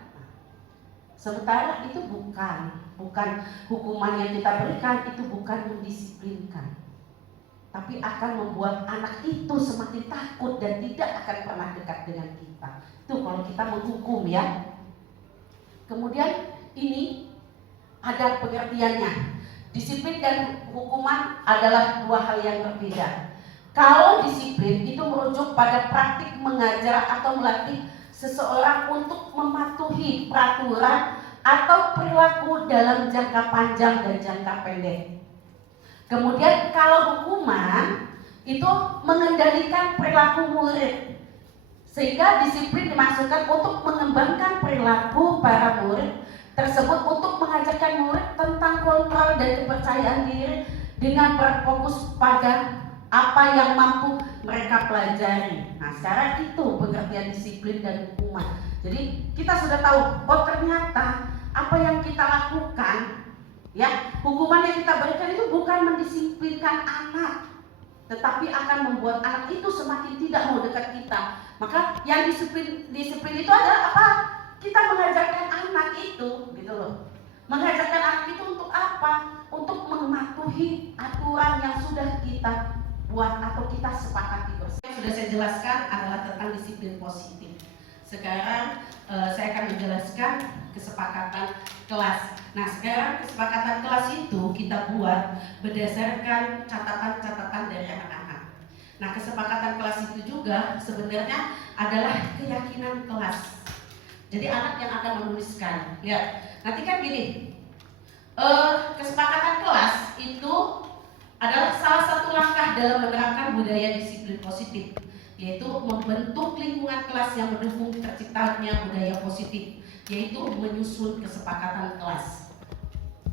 Sementara itu bukan hukuman yang kita berikan, itu bukan mendisiplinkan, tapi akan membuat anak itu semakin takut dan tidak akan pernah dekat dengan kita. Itu kalau kita menghukum ya. Kemudian ini ada pengertiannya. Disiplin dan hukuman adalah dua hal yang berbeda. Kalau disiplin itu merujuk pada praktik mengajar atau melatih seseorang untuk mematuhi peraturan atau perilaku dalam jangka panjang dan jangka pendek. Kemudian kalau hukuman itu mengendalikan perilaku murid, sehingga disiplin dimaksudkan untuk mengembangkan perilaku para murid tersebut untuk mengajarkan murid tentang kontrol dan kepercayaan diri dengan berfokus pada apa yang mampu mereka pelajari. Nah, secara itu pengertian disiplin dan hukuman. Jadi kita sudah tahu, oh ternyata apa yang kita lakukan, ya, hukuman yang kita berikan itu bukan mendisiplinkan anak, tetapi akan membuat anak itu semakin tidak mau dekat kita. Maka yang disiplin itu adalah apa? Kita mengajarkan anak itu, gitu loh. Mengajarkan anak itu untuk apa? Untuk mematuhi aturan yang sudah kita buat atau kita sepakati bersama. Yang sudah saya jelaskan adalah tentang disiplin positif. Sekarang saya akan menjelaskan kesepakatan kelas. Nah, sekarang kesepakatan kelas itu kita buat berdasarkan catatan-catatan dari anak-anak. Nah, kesepakatan kelas itu juga sebenarnya adalah keyakinan kelas. Jadi anak yang akan menuliskan. Lihat, nanti kan gini, kesepakatan kelas itu adalah salah satu langkah dalam menerapkan budaya disiplin positif, yaitu membentuk lingkungan kelas yang mendukung terciptanya budaya positif, yaitu menyusun kesepakatan kelas.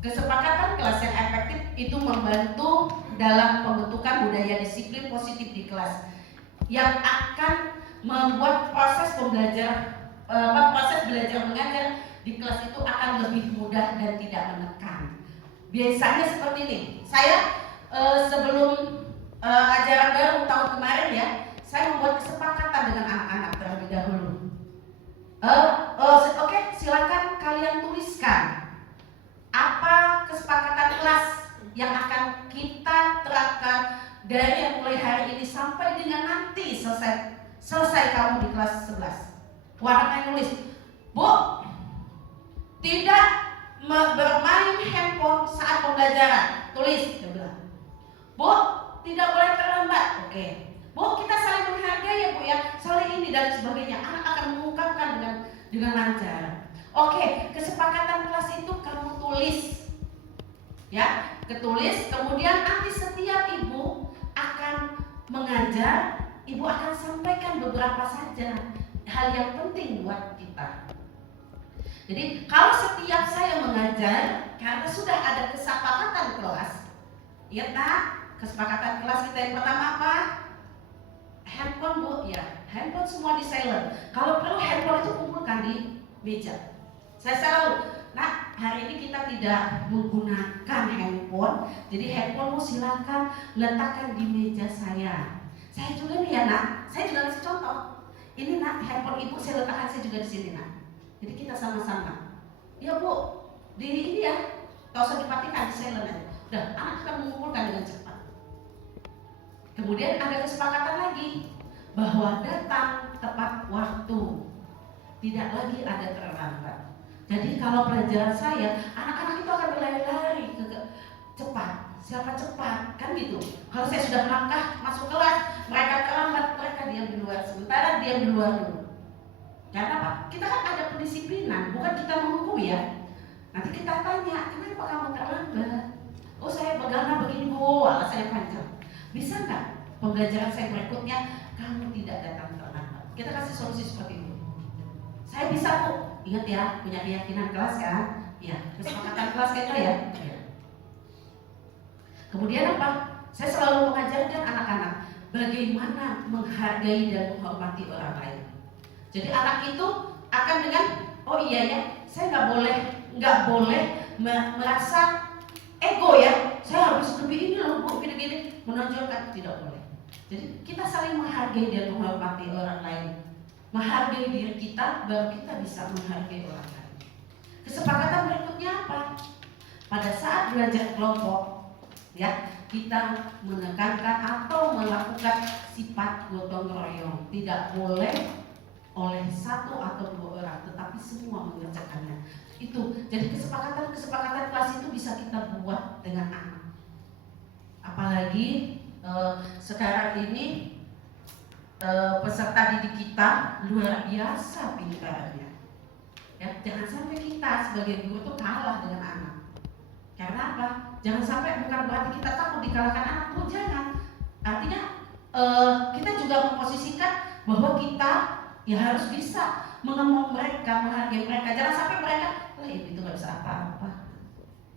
Kesepakatan kelas yang efektif itu membantu dalam pembentukan budaya disiplin positif di kelas yang akan membuat proses belajar mengajar di kelas itu akan lebih mudah dan tidak menekan. Biasanya seperti ini. Saya sebelum ajaran baru tahun kemarin ya, saya membuat kesepakatan dengan anak-anak terlebih dahulu. Oke, silakan kalian tuliskan apa kesepakatan kelas yang akan kita terapkan dari mulai hari ini sampai dengan nanti selesai kamu di kelas 11. Warnanya nulis, Bu, tidak bermain handphone saat pembelajaran. Tulis, dia bilang. Bu, tidak boleh terlambat. Oke. Bu, kita saling menghargai ya Bu ya, saling ini dan sebagainya. Anak akan mengungkapkan dengan lancar. Oke, kesepakatan kelas itu kamu tulis, ya, ketulis. Kemudian nanti setiap ibu akan mengajar, ibu akan sampaikan beberapa saja hal yang penting buat kita. Jadi kalau setiap saya mengajar, karena sudah ada kesepakatan kelas, ya Nak, kesepakatan kelas kita yang pertama apa? Handphone Bu, ya, handphone semua di silent. Kalau perlu handphone itu kumpulkan di meja. Saya selalu, Nak, hari ini kita tidak menggunakan handphone, jadi handphonemu silakan letakkan di meja saya. Saya juga nih ya Nak, saya juga kasih contoh. Ini Nak, handphone ibu saya letakkan saya juga di sini Nak. Jadi kita sama-sama. Ya Bu, di ini ya, tak usah dipatikan di silent. Udah, anak akan mengumpulkan dengan cepat. Kemudian ada kesepakatan lagi bahwa datang tepat waktu, tidak lagi ada terlambat. Jadi kalau pelajaran saya, anak-anak itu akan berlari-lari ke cepat. Siapa cepat? Kan gitu. Kalau saya sudah melangkah masuk kelas, mereka terlambat, mereka diam di luar. Sementara diam di luar dulu. Karena apa? Kita kan ada pendisiplinan, bukan kita menghukum ya. Nanti kita tanya, kenapa kamu terlambat? Oh saya begana begini Bu, alasannya panjang. Bisa nggak pembelajaran saya berikutnya kamu tidak datang terlambat? Kita kasih solusi seperti itu. Saya bisa Bu, ingat ya, punya keyakinan kelas kan? Ya, kesepakatan kelas kita ya. Kemudian apa? Saya selalu mengajarkan anak-anak bagaimana menghargai dan menghormati orang lain. Jadi anak itu akan dengan, oh iya ya, saya nggak boleh merasa ego ya. Saya harus lebih ini loh Bu, gini-gini, menonjolkan, tidak boleh. Jadi kita saling menghargai dan menghormati orang lain. Menghargai diri kita, baru kita bisa menghargai orang lain. Kesepakatan berikutnya apa? Pada saat belajar kelompok, ya, kita menekankan atau melakukan sifat gotong royong. Tidak boleh oleh satu atau dua orang, tetapi semua mengerjakannya. Itu. Jadi kesepakatan kelas itu bisa kita buat dengan anak. Apalagi sekarang ini peserta didik kita luar biasa pintarnya. Ya, Ya, jangan sampai kita sebagai guru itu kalah dengan anak. Karena apa? Jangan sampai bukan berarti kita takut dikalahkan anak, pun jangan. Artinya kita juga memposisikan bahwa kita ya harus bisa mengemong mereka, menghargai mereka. Jangan sampai mereka, wah itu nggak bisa apa-apa.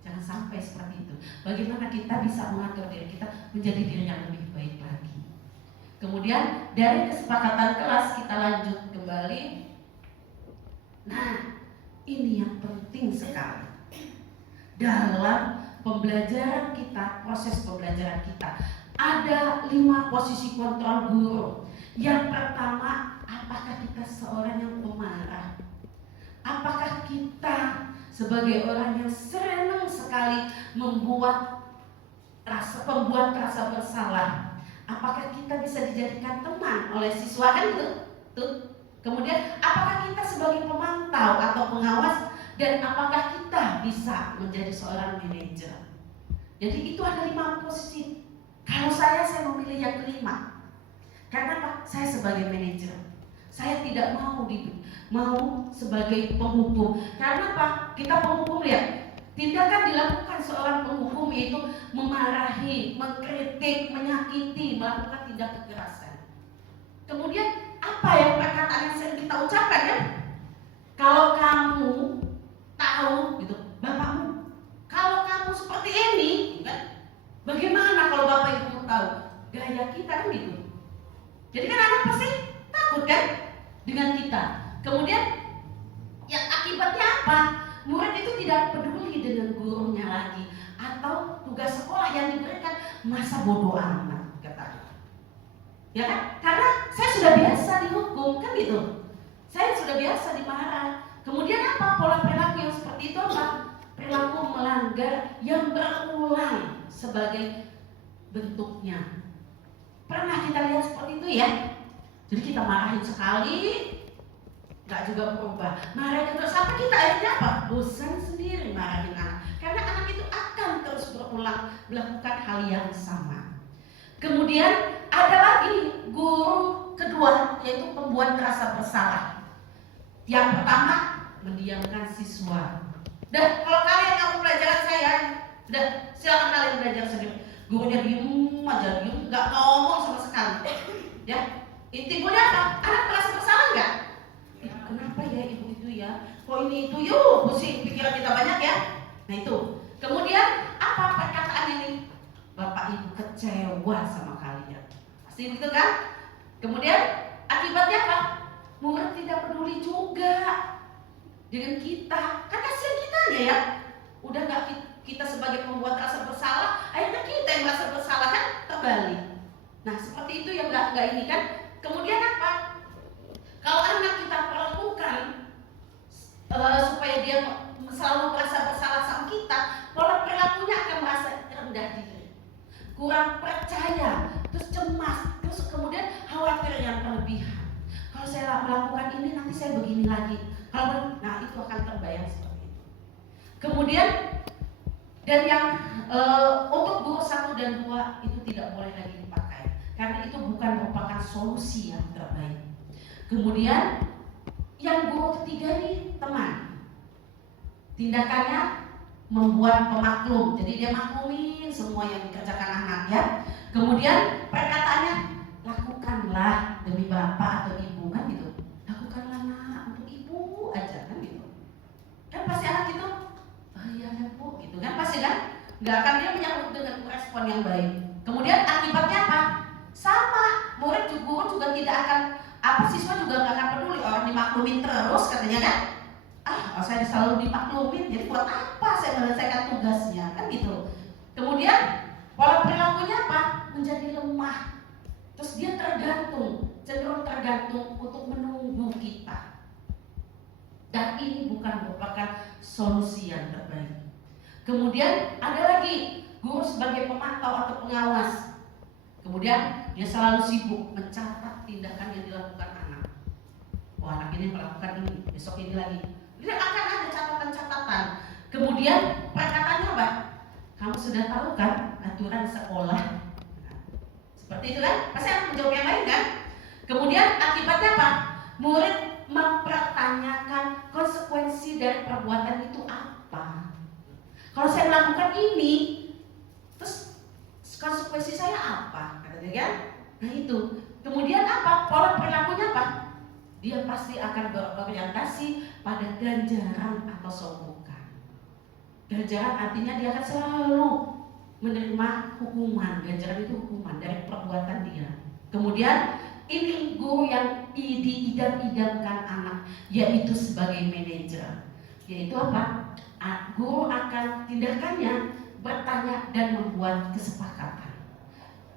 Jangan sampai seperti itu. Bagaimana kita bisa mengatur diri kita menjadi diri yang lebih baik lagi. Kemudian dari kesepakatan kelas kita lanjut kembali. Nah, ini yang penting sekali dalam pembelajaran kita, proses pembelajaran kita. Ada 5 posisi kontrol guru. Yang pertama, apakah kita seorang yang pemarah? Apakah kita sebagai orang yang senang sekali membuat rasa bersalah? Apakah kita bisa dijadikan teman oleh siswa, kan gitu? Tuh. Kemudian apakah kita sebagai pemantau atau pengawas, dan apakah kita bisa menjadi seorang manajer? Jadi itu ada 5 posisi. Kalau saya memilih yang kelima. Karena apa? Saya sebagai manajer. Saya tidak mau sebagai penghukum. Karena apa? Kita penghukum, lihat. Tindakan dilakukan seorang penghukum yaitu memarahi, mengkritik, menyakiti, melakukan tindak kekerasan. Kemudian apa yang perkataan yang sering kita ucapkan, kan? Kalau kamu tahu, gitu, bapakmu, kalau kamu seperti ini, kan? Bagaimana kalau bapak ibu tahu? Gaya kita kan gitu. Jadi kan anak pasti takut kan dengan kita. Kemudian yang akibatnya apa? Murid itu tidak peduli dengan gurunya lagi, atau tugas sekolah yang diberikan masa bodoh amat, katanya. Ya kan? Karena saya sudah biasa dihukum, kan gitu. Saya sudah biasa dimarah. Kemudian apa? Pola perilaku yang seperti itu apa? Perilaku melanggar yang berulang sebagai bentuknya. Pernah kita lihat seperti itu ya? Jadi kita marahin sekali, nggak juga berubah. Marahin terus sampai kita akhirnya apa? Bosan sendiri marahin anak. Karena anak itu akan terus berulang melakukan hal yang sama. Kemudian ada lagi guru kedua, yaitu pembuat rasa bersalah. Yang pertama, mendiamkan siswa. Kalau kalian nggak mau pelajaran saya, silakan kalian belajar sendiri. Gurunya diem aja, nggak ngomong sama sekali. Ya, timbulnya apa? Anak merasa bersalah nggak? Kenapa ya ibu itu ya? Kok ini itu yuk, pusing pikiran kita banyak ya. Nah itu. Kemudian apa perkataan ini? Bapak ibu kecewa sama kalian. Pasti gitu kan? Kemudian akibatnya apa? Murid tidak peduli juga dengan kita. Kan kasihan kitanya ya. Udah nggak kita sebagai pembuat rasa bersalah, akhirnya kita yang merasa bersalah, kan terbalik. Nah seperti itu yang nggak ini kan. Kemudian apa? Kalau anak kita perlakukan supaya dia selalu merasa bersalah sama kita, pola perilakunya akan merasa rendah diri, kurang percaya, terus cemas, terus kemudian khawatir yang berlebihan. Kalau saya melakukan ini nanti saya begini lagi. Nah itu akan terbayang seperti itu. Kemudian dan yang untuk guru 1 dan 2 itu tidak boleh lagi dipakai, karena itu bukan merupakan solusi yang terbaik. Kemudian yang guru ketiga ini teman. Tindakannya membuat pemaklum, jadi dia maklumin semua yang dikerjakan anak ya. Kemudian perkataannya, lakukanlah demi bapak atau ibu, kan gitu. Lakukanlah nak untuk ibu aja, kan gitu. Kan pasti anak itu, oh iya ya bu, gitu kan pasti kan. Nggak akan dia menyambut dengan respon yang baik. Kemudian akibatnya apa? Sama, murid guru juga tidak akan, siswa juga nggak akan peduli, orang dimaklumin terus katanya kan. Saya selalu dimaklumin, jadi buat apa saya menyelesaikan tugasnya, kan gitu. Kemudian pola perilakunya apa? Menjadi lemah. Terus dia cenderung tergantung untuk menunggu kita. Dan ini bukan merupakan solusi yang terbaik. Kemudian ada lagi guru sebagai pemantau atau pengawas. Kemudian dia selalu sibuk mencatat tindakan yang dilakukan anak. Wah, anak ini melakukan ini, besok ini lagi. Dia akan ada catatan-catatan. Kemudian perkataannya apa? Kamu sudah tahu kan aturan sekolah? Seperti itu kan? Pasti akan menjawab yang lain kan? Kemudian akibatnya apa? Murid mempertanyakan konsekuensi dari perbuatan itu apa. Kalau saya melakukan ini, terus konsekuensi saya apa? Katanya kan? Nah itu. Kemudian apa? Pola perilakunya apa? Dia pasti akan berorientasi pada ganjaran atau sogokan. Ganjaran artinya dia akan selalu menerima hukuman. Ganjaran itu hukuman dari perbuatan dia. Kemudian ini guru yang diidam-idamkan anak, yaitu sebagai manajer. Yaitu apa? Guru akan tindakannya bertanya dan membuat kesepakatan.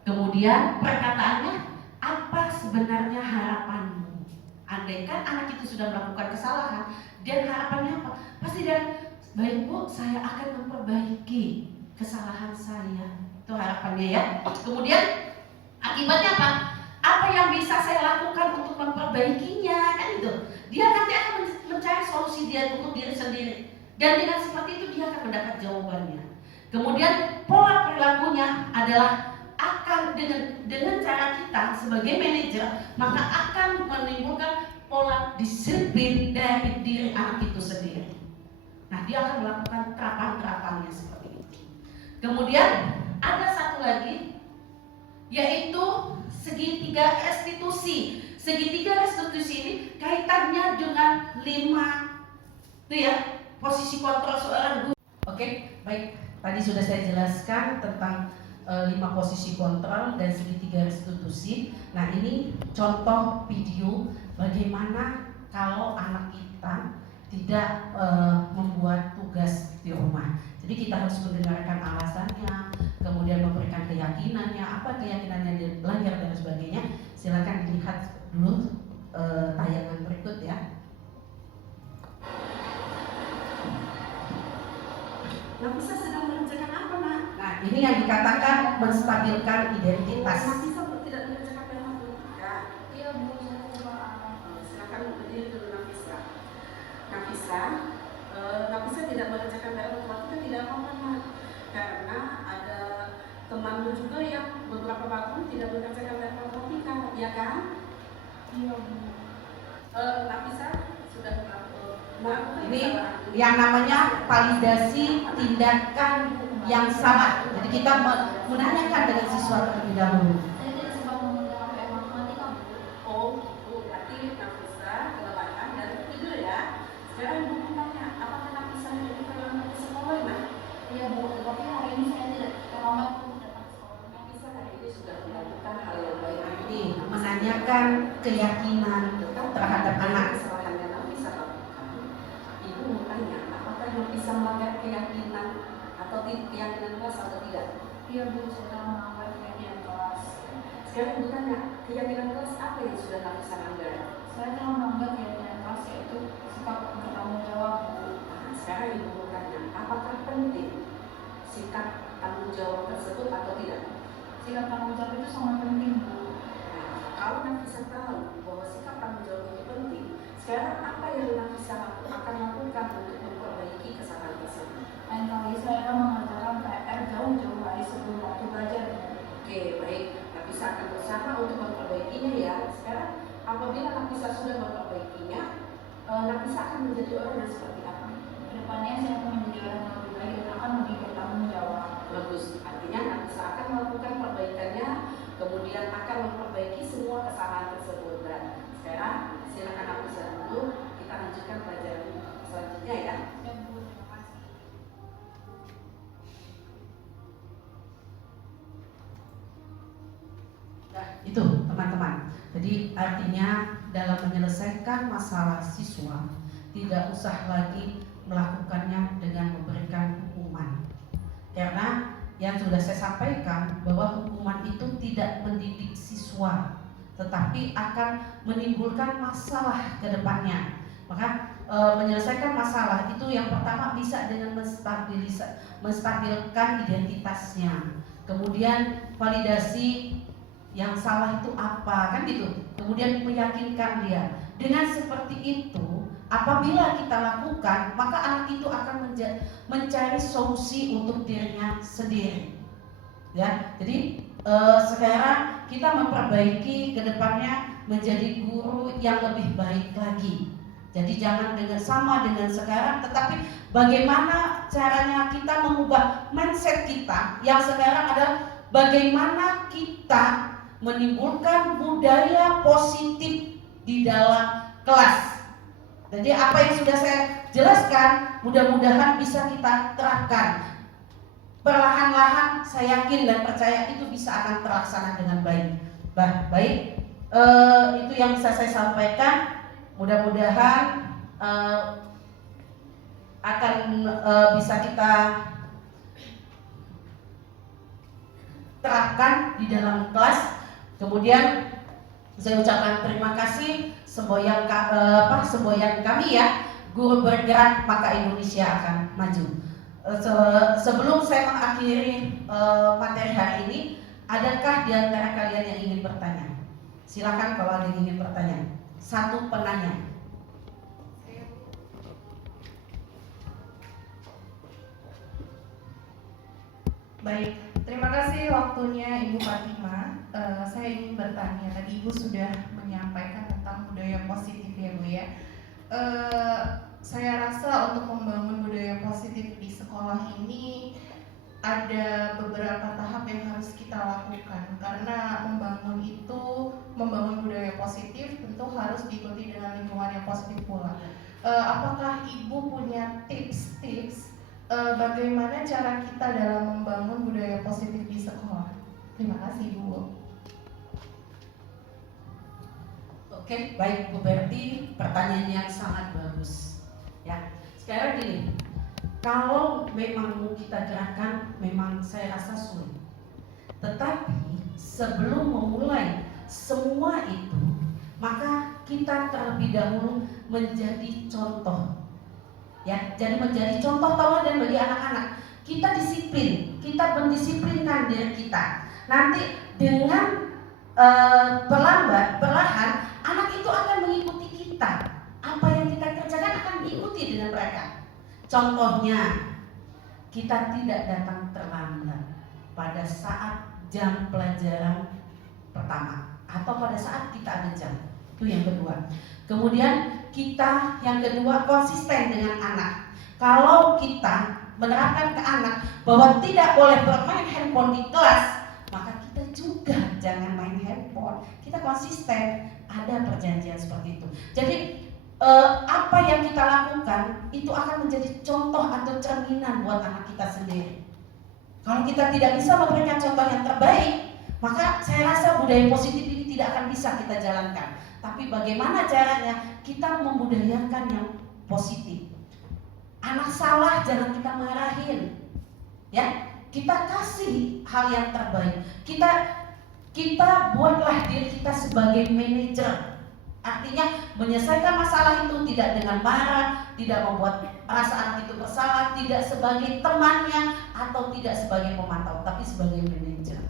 Kemudian perkataannya, apa sebenarnya harapanmu? Andaikan anak itu sudah melakukan kesalahan, dan harapannya apa? Pasti dia, baik Bu, saya akan memperbaiki kesalahan saya. Itu harapannya ya. Kemudian akibatnya apa? Apa yang bisa saya lakukan untuk memperbaikinya? Kan itu. Dia nanti akan mencari solusi dia untuk diri sendiri. Dan dengan seperti itu dia akan mendapat jawabannya. Kemudian pola perilakunya adalah akan dengan cara kita sebagai manajer, maka akan menimbulkan pola disiplin dari diri anak itu sendiri. Nah, dia akan melakukan terapan-terapannya seperti itu. Kemudian ada satu lagi, yaitu segitiga restitusi. Segitiga restitusi ini kaitannya dengan 5 itu ya, posisi kontrol seorang guru. Oke, baik. Tadi sudah saya jelaskan tentang 5 posisi kontrol dan segitiga restitusi. Nah, ini contoh video bagaimana kalau anak kita tidak membuat tugas di rumah. Jadi kita harus mendengarkan alasannya, kemudian memberikan keyakinannya, apa keyakinannya dia belajar dan sebagainya. Silakan dilihat dulu tayangan berikut ya. Nafisa sedang mengerjakan apa, Nak? Nah, ini yang dikatakan menstabilkan identitas. Nafisa tidak mengerjakan matematika. Iya, Bu. Silakan berdiri dulu, Nafisa. Nafisa tidak mengerjakan matematika tidak apa-apa, Nak. Karena ada temanmu juga yang beberapa waktu tidak mengerjakan matematika, ya kan? Iya, Bu. Nafisa sudah ini yang namanya validasi tindakan yang sama. Jadi kita menanyakan dengan siswa terlebih dahulu. Saya tidak sempat mengerjakan matematika, Bu. Oh, Bu, berarti Nafisa kelelahan dan tidur ya. Sekarang Bu tanya, apakah Nafisa lebih terlambat ke sekolah, Nak? Iya, Bu. Tapi hari ini saya tidak terlambat datang ke sekolah. Nafisa hari ini sudah melakukan hal yang baik. Ini menanyakan keyakinan terhadap anak. Kesalahannya Nafisa lakukan. Ibu mau tanya, apakah Nafisa melanggar keyakinan atau keyakinan kelas atau tidak? Iya, Bu. Saya melanggar keyakinan kelas. Sekarang Ibu tanya, keyakinan kelas apa yang sudah Nafisa langgar? Saya telah melanggar keyakinan kelas, yaitu sikap bertanggung jawab, Bu. Nah, sekarang Ibu mau tanya, apakah penting sikap tanggung jawab tersebut atau tidak? Sikap tanggung jawab itu sangat penting, Bu. Nah, kalau Nafisa tahu bahwa sikap tanggung jawab itu penting, sekarang apa yang Nafisa akan lakukan untuk memperbaiki kesalahan tersebut? Lain kali saya akan mengerjakan PR jauh-jauh hari sebelum waktu belajar. Oke, baik. Nafisa akan berusaha untuk memperbaikinya ya. Sekarang apabila Nafisa sudah memperbaikinya, Nafisa akan menjadi orang yang seperti apa? Kedepannya saya akan menjadi orang yang lebih baik dan akan lebih bertanggung jawab. Bagus. Artinya Nafisa akan melakukan perbaikannya, kemudian akan memperbaiki semua kesalahan tersebut. Dan sekarang silakan Nafisa dulu, kita lanjutkan pelajaran selanjutnya ya. Ya, Bu. Terima kasih. Nah, itu teman-teman. Jadi artinya dalam menyelesaikan masalah siswa tidak usah lagi melakukannya dengan memberikan hukuman. Karena yang sudah saya sampaikan bahwa hukuman itu tidak mendidik siswa, tetapi akan menimbulkan masalah ke depannya. Maka menyelesaikan masalah itu yang pertama bisa dengan menstabilkan identitasnya. Kemudian validasi yang salah itu apa, kan gitu. Kemudian meyakinkan dia. Dengan seperti itu, apabila kita lakukan, maka anak itu akan mencari solusi untuk dirinya sendiri. Ya, jadi sekarang kita memperbaiki ke depannya menjadi guru yang lebih baik lagi. Jadi jangan sama dengan sekarang, tetapi bagaimana caranya kita mengubah mindset kita yang sekarang adalah bagaimana kita menimbulkan budaya positif di dalam kelas. Jadi apa yang sudah saya jelaskan mudah-mudahan bisa kita terapkan. Perlahan-lahan saya yakin dan percaya itu bisa akan terlaksana dengan baik. Baik, itu yang bisa saya sampaikan. Mudah-mudahan akan bisa kita terapkan di dalam kelas. Kemudian saya ucapkan terima kasih semboyan kami ya, guru bergerak maka Indonesia akan maju. Sebelum saya mengakhiri materi hari ini, adakah di antara kalian yang ingin bertanya? Silakan kalau ada yang ingin bertanya. Satu penanya. Baik, terima kasih waktunya Ibu Fatima. Saya ingin bertanya, tadi Ibu sudah menyampaikan tentang budaya positif ya Bu ya. Saya rasa untuk membangun budaya positif di sekolah ini ada beberapa tahap yang harus kita lakukan, karena membangun budaya positif tentu harus diikuti dengan lingkungan yang positif pula. Apakah Ibu punya tips-tips bagaimana cara kita dalam membangun budaya positif di sekolah? Terima kasih Bu. Oke, baik Bu Berti, pertanyaan yang sangat bagus. Ya, sekarang gini, kalau memang mau kita gerakan, memang saya rasa sulit. Tetapi sebelum memulai semua itu, maka kita terlebih dahulu menjadi contoh. Ya, jadi menjadi contoh tauladan bagi anak-anak. Kita disiplin, kita mendisiplinkan diri kita. Nanti dengan perlahan anak itu akan mengikuti kita. Apa yang kita kerjakan akan diikuti dengan mereka. Contohnya, kita tidak datang terlambat pada saat jam pelajaran pertama atau pada saat kita ada jam. Itu yang kedua. Kemudian kita yang kedua konsisten dengan anak. Kalau kita menerapkan ke anak bahwa tidak boleh bermain handphone di kelas, maka kita juga jangan main handphone. Kita konsisten, ada perjanjian seperti itu. Jadi apa yang kita lakukan itu akan menjadi contoh atau cerminan buat anak kita sendiri. Kalau kita tidak bisa memberikan contoh yang terbaik, maka saya rasa budaya positif ini tidak akan bisa kita jalankan. Tapi bagaimana caranya kita membudayakan yang positif. Anak salah jangan kita marahin, ya. Kita kasih hal yang terbaik. Kita buatlah diri kita sebagai manajer. Artinya menyelesaikan masalah itu tidak dengan marah, tidak membuat rasa anak itu bersalah, tidak sebagai temannya atau tidak sebagai pemantau, tapi sebagai manajer.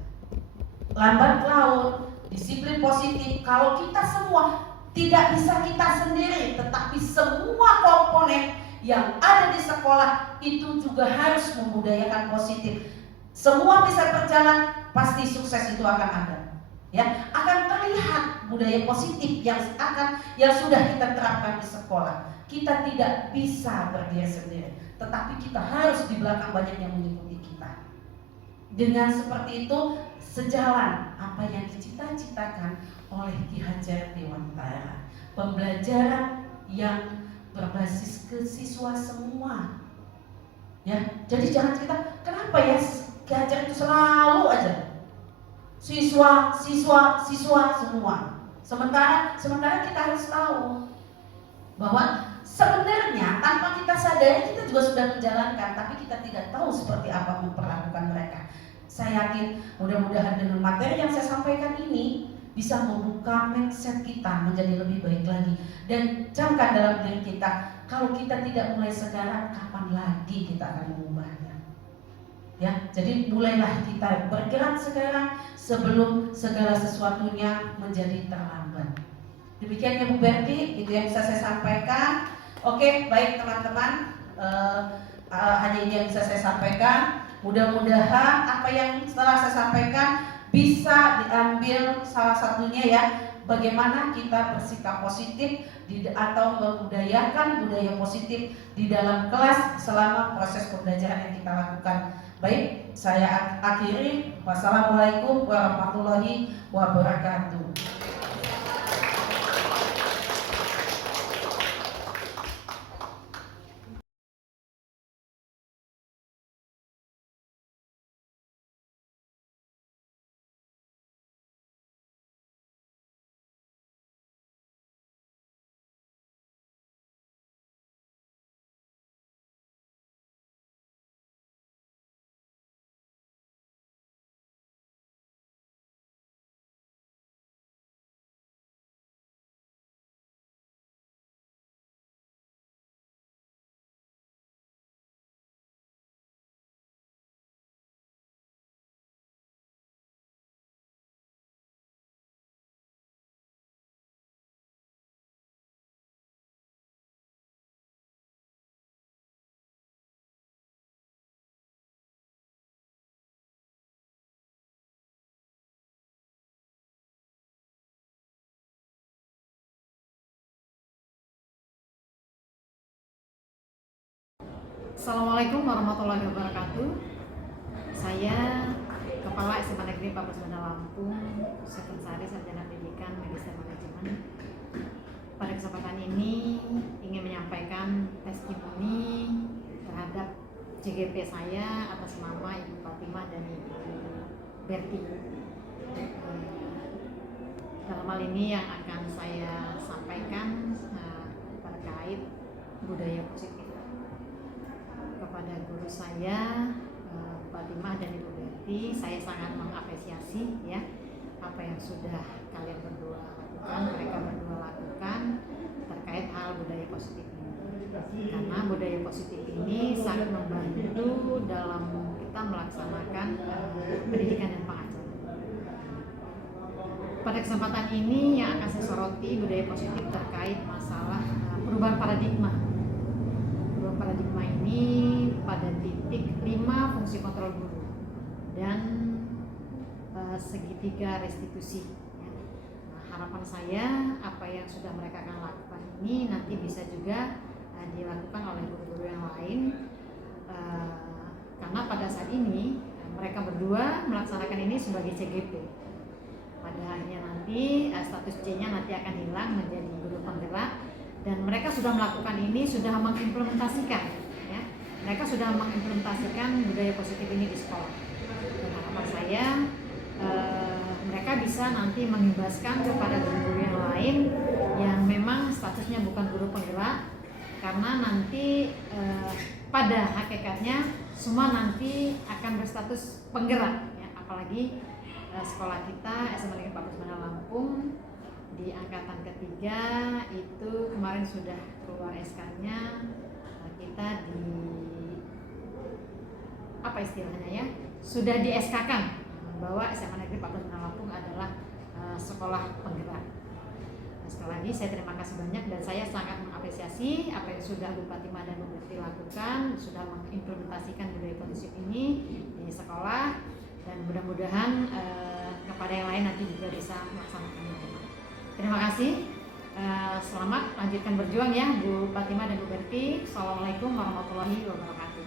Lambat laun, disiplin positif. Kalau kita semua tidak bisa kita sendiri, tetapi semua komponen yang ada di sekolah itu juga harus membudayakan positif. Semua bisa berjalan, pasti sukses itu akan ada. Ya, akan terlihat budaya positif yang sudah kita terapkan di sekolah. Kita tidak bisa berdiri sendiri, tetapi kita harus di belakang banyak yang mengikuti kita. Dengan seperti itu sejalan apa yang dicita-citakan oleh Ki Hajar Dewantara, pembelajaran yang berbasis ke siswa semua. Ya, jadi jangan kita kenapa ya Ki Hajar itu selalu aja siswa semua. Sementara kita harus tahu bahwa sebenarnya tanpa kita sadari kita juga sudah menjalankan, tapi kita tidak tahu seperti apa memperlakukan mereka. Saya yakin mudah-mudahan dengan materi yang saya sampaikan ini bisa membuka mindset kita menjadi lebih baik lagi. Dan camkan dalam diri kita, kalau kita tidak mulai sekarang, kapan lagi kita akan mengubahnya? Ya, jadi mulailah kita bergerak sekarang sebelum segala sesuatunya menjadi terlambat. Demikian ya Bu Berti, itu yang bisa saya sampaikan. Oke, baik teman-teman, hanya ini yang bisa saya sampaikan. Mudah-mudahan apa yang setelah saya sampaikan bisa diambil salah satunya ya, bagaimana kita bersikap positif atau membudayakan budaya positif di dalam kelas selama proses pembelajaran yang kita lakukan. Baik, saya akhiri. Wassalamualaikum warahmatullahi wabarakatuh. Assalamualaikum warahmatullahi wabarakatuh. Saya Kepala SMA Negeri 14 Bandar Lampung, Sekretaris Sarjana Pendidikan Magister Manajemen. Pada kesempatan ini ingin menyampaikan testimoni terhadap CGP saya atas nama Ibu Fatimah dan Ibu Berti. Dalam hal ini yang akan saya sampaikan terkait budaya positif. Kepada guru saya Fatimah dan Ibu Berti, saya sangat mengapresiasi ya apa yang sudah kalian berdua lakukan, mereka berdua lakukan terkait hal budaya positif ini. Karena budaya positif ini sangat membantu dalam kita melaksanakan pendidikan dan pengajaran. Pada kesempatan ini yang akan saya soroti budaya positif terkait masalah perubahan paradigma. Paradigma ini pada titik 5 fungsi kontrol guru dan segitiga restitusi ya. Nah, harapan saya apa yang sudah mereka akan lakukan ini nanti bisa juga dilakukan oleh guru-guru yang lain, karena pada saat ini mereka berdua melaksanakan ini sebagai CGP. Pada akhirnya nanti status C-nya nanti akan hilang menjadi guru penggerak. Dan mereka sudah melakukan ini, sudah mengimplementasikan ya. Mereka sudah mengimplementasikan budaya positif ini di sekolah. Dan harapan saya mereka bisa nanti mengimbaskan kepada guru-guru yang lain yang memang statusnya bukan guru penggerak, karena nanti pada hakikatnya semua nanti akan berstatus penggerak ya. Apalagi sekolah kita SMA Negeri 14 Bandar Lampung di angkatan ketiga itu kemarin sudah keluar SK-nya, kita di apa istilahnya ya, sudah di SK-kan bahwa SMA Negeri 14 Bandar Lampung adalah sekolah penggerak. Sekali lagi saya terima kasih banyak dan saya sangat mengapresiasi apa yang sudah Bu Fatimah dan Bu Berti lakukan, sudah mengimplementasikan budaya positif ini di sekolah, dan mudah-mudahan kepada yang lain nanti juga bisa melaksanakan itu. Terima kasih. Selamat lanjutkan berjuang ya Bu Fatimah dan Bu Berti. Assalamualaikum warahmatullahi wabarakatuh.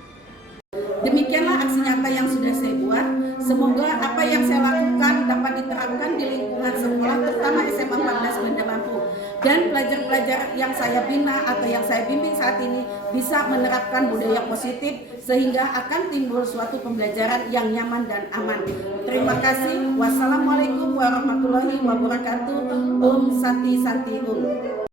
Demikianlah aksi nyata yang sudah saya buat. Semoga apa yang saya lakukan dapat diterapkan di lingkungan sekolah, terutama SMA 14 Bandar Lampung, dan pelajar-pelajar yang saya bina atau yang saya bimbing saat ini bisa menerapkan budaya positif sehingga akan timbul suatu pembelajaran yang nyaman dan aman. Terima kasih. Wassalamualaikum warahmatullahi wabarakatuh. Om Santi Santi Om.